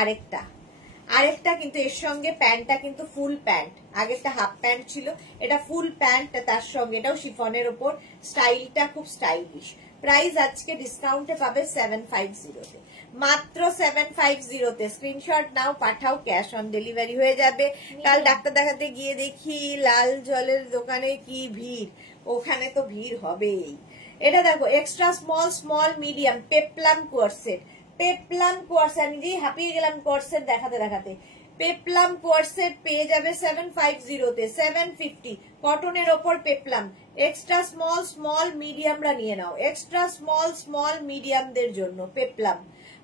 আরেকটা কিন্তু এর সঙ্গে প্যান্টটা কিন্তু ফুল প্যান্ট, আগেরটা হাফ প্যান্ট ছিল, এটা ফুল প্যান্ট তার সঙ্গে। এটাও শিফনের ওপর, স্টাইলটা খুব স্টাইলিশ। প্রাইস আজকে ডিসকাউন্টে পাবে 750 তে, মাত্র 750 তে। স্ক্রিনশট নাও, পাঠাও, ক্যাশ অন ডেলিভারি হয়ে যাবে। কাল ডাক্তার দেখাতে গিয়ে দেখি লাল জলের দোকানে কি ভিড়, ওখানে তো ভিড় হবেই। এটা দেখো extra small medium peplum coord set, peplum coord set. নিজেই হাঁপিয়ে গেলাম কোয়ার্ড সেট দেখাতে। পেপলাম কোয়ার্ড সেট পেয়ে যাবে 750 তে, 750। কটনের ওপর পেপলাম, এক্সট্রা স্মল মিডিয়ামরা নিয়ে নাও, এক্সট্রা স্মল মিডিয়ামদের জন্য পেপলাম।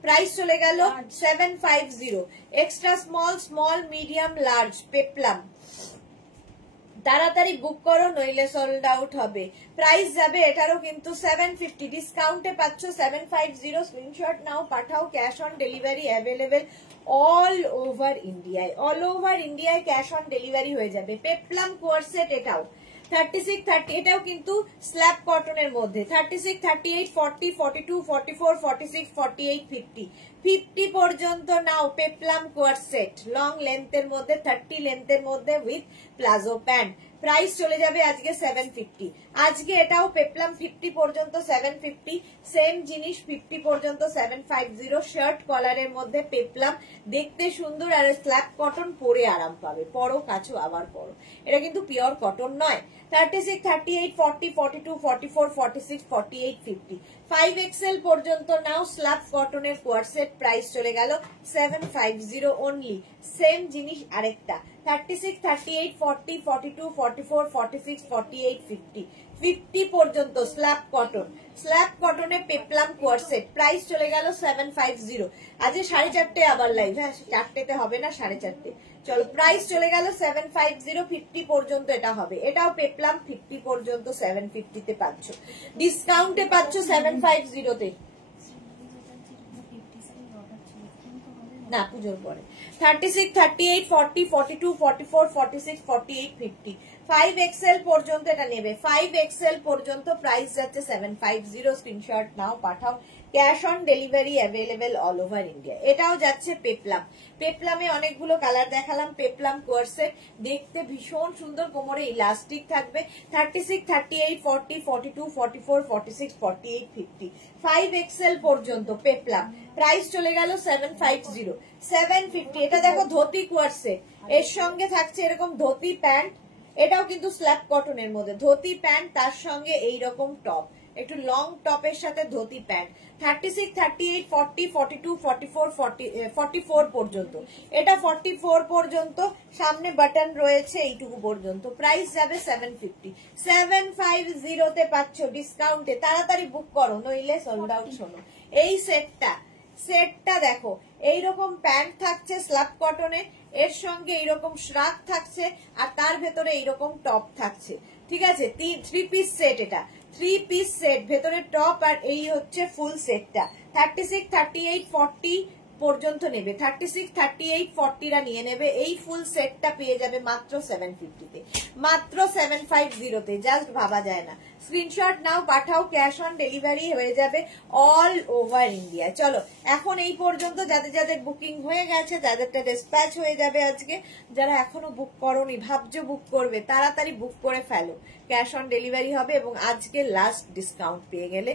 প্রাইস চলে গেল 750। এক্সট্রা স্মল মিডিয়াম লার্জ পেপলাম, তাড়াতাড়ি বুক করো নইলে সোল্ড আউট হবে। প্রাইস যাবে এটারও কিন্তু 750, ডিসকাউন্টে পাচ্ছ 750। স্ক্রিনশট নাও, পাঠাও, cash on delivery available all over ইন্ডিয়ায় ক্যাশ অন ডেলিভারি হয়ে যাবে। পেপলাম কোয়ার্ড সেট, এটাও 36, 30, এটাও কিন্তু স্ল্যাব কটনের মধ্যে। 36, 38, 40, 42, 44, 46, 48, 50 পর্যন্ত নাও। পেপলাম কোয়ার্ড সেট, লং লেন্থের মধ্যে, 30 লেন্থের মধ্যে উইথ প্লাজো প্যান্ট। প্রাইস চলে যাবে আজকে 750। আজকে এটাও পেপলাম 50 পর্যন্ত 750, সেম জিনিস 50 পর্যন্ত 750। শার্ট কলারের মধ্যে পেপলাম, দেখতে সুন্দর, আর স্ল্যাব কটন, পরে আরাম পাবে। পরো, কাছো, আবার পরো। এটা কিন্তু পিওর কটন নয়। 36, 38, 40, 42, 44, 46, 48, 50, 5XL পর্যন্ত নাও। স্ল্যাব কটনের কোয়ার্ড সেট, প্রাইস চলে গেল 750 অনলি। সেম জিনিস আরেকটা 36, 38, 40, 42, 44, 46, 48, 50 পর্যন্ত স্ল্যাব কটনে পেপলাম কোয়ার্ড সেট, প্রাইস চলে গেল 750। আজকে 4:30 আবার লাইভ, হ্যাঁ 4টেতে হবে না, 4:30। চলো, প্রাইস চলে গেল 750, 50 পর্যন্ত এটা হবে। এটাও পেপলাম 50 পর্যন্ত 750 তে পাচ্ছ, ডিসকাউন্টে পাচ্ছ 750 তে। না পুজোর পরে 36, 38, 40, 42, 44, 46, 48, 50 5XL পর্যন্ত এটা নেবে। 5XL পর্যন্ত প্রাইস যাচ্ছে 750। স্ক্রিনশট নাও, পাঠাও। Cash on delivery available all over India. এটাও যাচ্ছে পেপলাম। পেপলামে অনেকগুলো কালার দেখালাম। পেপলাম কোয়ার্সেট দেখতে ভীষণ সুন্দর, কোমরে ইলাস্টিক থাকবে। 36, 38, 40, 42, 44, 46, 48, 50 5XL পর্যন্ত পেপলাম। প্রাইস চলে গেল 750 750। এটা দেখো ধুতি কোয়ার্সেট, এর সঙ্গে থাকছে এরকম ধুতি প্যান্ট। এটাও কিন্তু স্ল্যাব কটনের মধ্যে ধুতি প্যান্ট, তার সঙ্গে এইরকম টপ, একটু লং টপের সাথে ধুতি প্যান্ট। 36, 38, 40, 42, 44, 44 পর্যন্ত। এটা 44 পর্যন্ত, সামনে বাটন রয়েছে এইটুকু পর্যন্ত। প্রাইস যাবে 750 750 তে পাচ্ছ ডিসকাউন্টে। তাড়াতাড়ি বুক করো, নইলে সোল্ড আউট। শোনো এই সেটটা দেখো, এইরকম প্যান্ট থাকছে স্ল্যাব কটনের, এর সঙ্গে এইরকম শ্রাক থাকছে, আর তার ভেতরে এইরকম টপ থাকছে। ঠিক আছে, 3 পিস সেট। এটা 3 পিস সেট, ভেতরে টপ আর এই হচ্ছে ফুল সেটটা। 36, 38, 40 পর্যন্ত নেবে। 36, 38, 40 রা নিয়ে নেবে। এই ফুল সেটটা পেয়ে যাবে মাত্র 750 তে, মাত্র 750 তে। জাস্ট ভাবা যায় না। স্ক্রিনশট নাও, পাঠাও। ক্যাশ অন ডেলিভারি হয়ে যাবে অল ওভার ইন্ডিয়া। চলো এখন এই পর্যন্ত। যাদের যাদের বুকিং হয়ে গেছে তাদেরটা ডিসপ্যাচ হয়ে যাবে আজকে। যারা এখনো বুক করোনি, ভাবছো বুক করবে, তাড়াতাড়ি বুক করে ফেলো। ক্যাশ অন ডেলিভারি হবে এবং আজকে লাস্ট ডিসকাউন্ট পেয়ে গেলে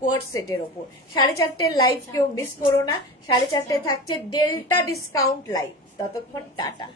কোয়ার্ট সেটের ওপর। 4:30 লাইভ কেউ মিস করো না। 4:30 থাকছে ডেল্টা ডিসকাউন্ট লাইভ। ততক্ষণ টাটা।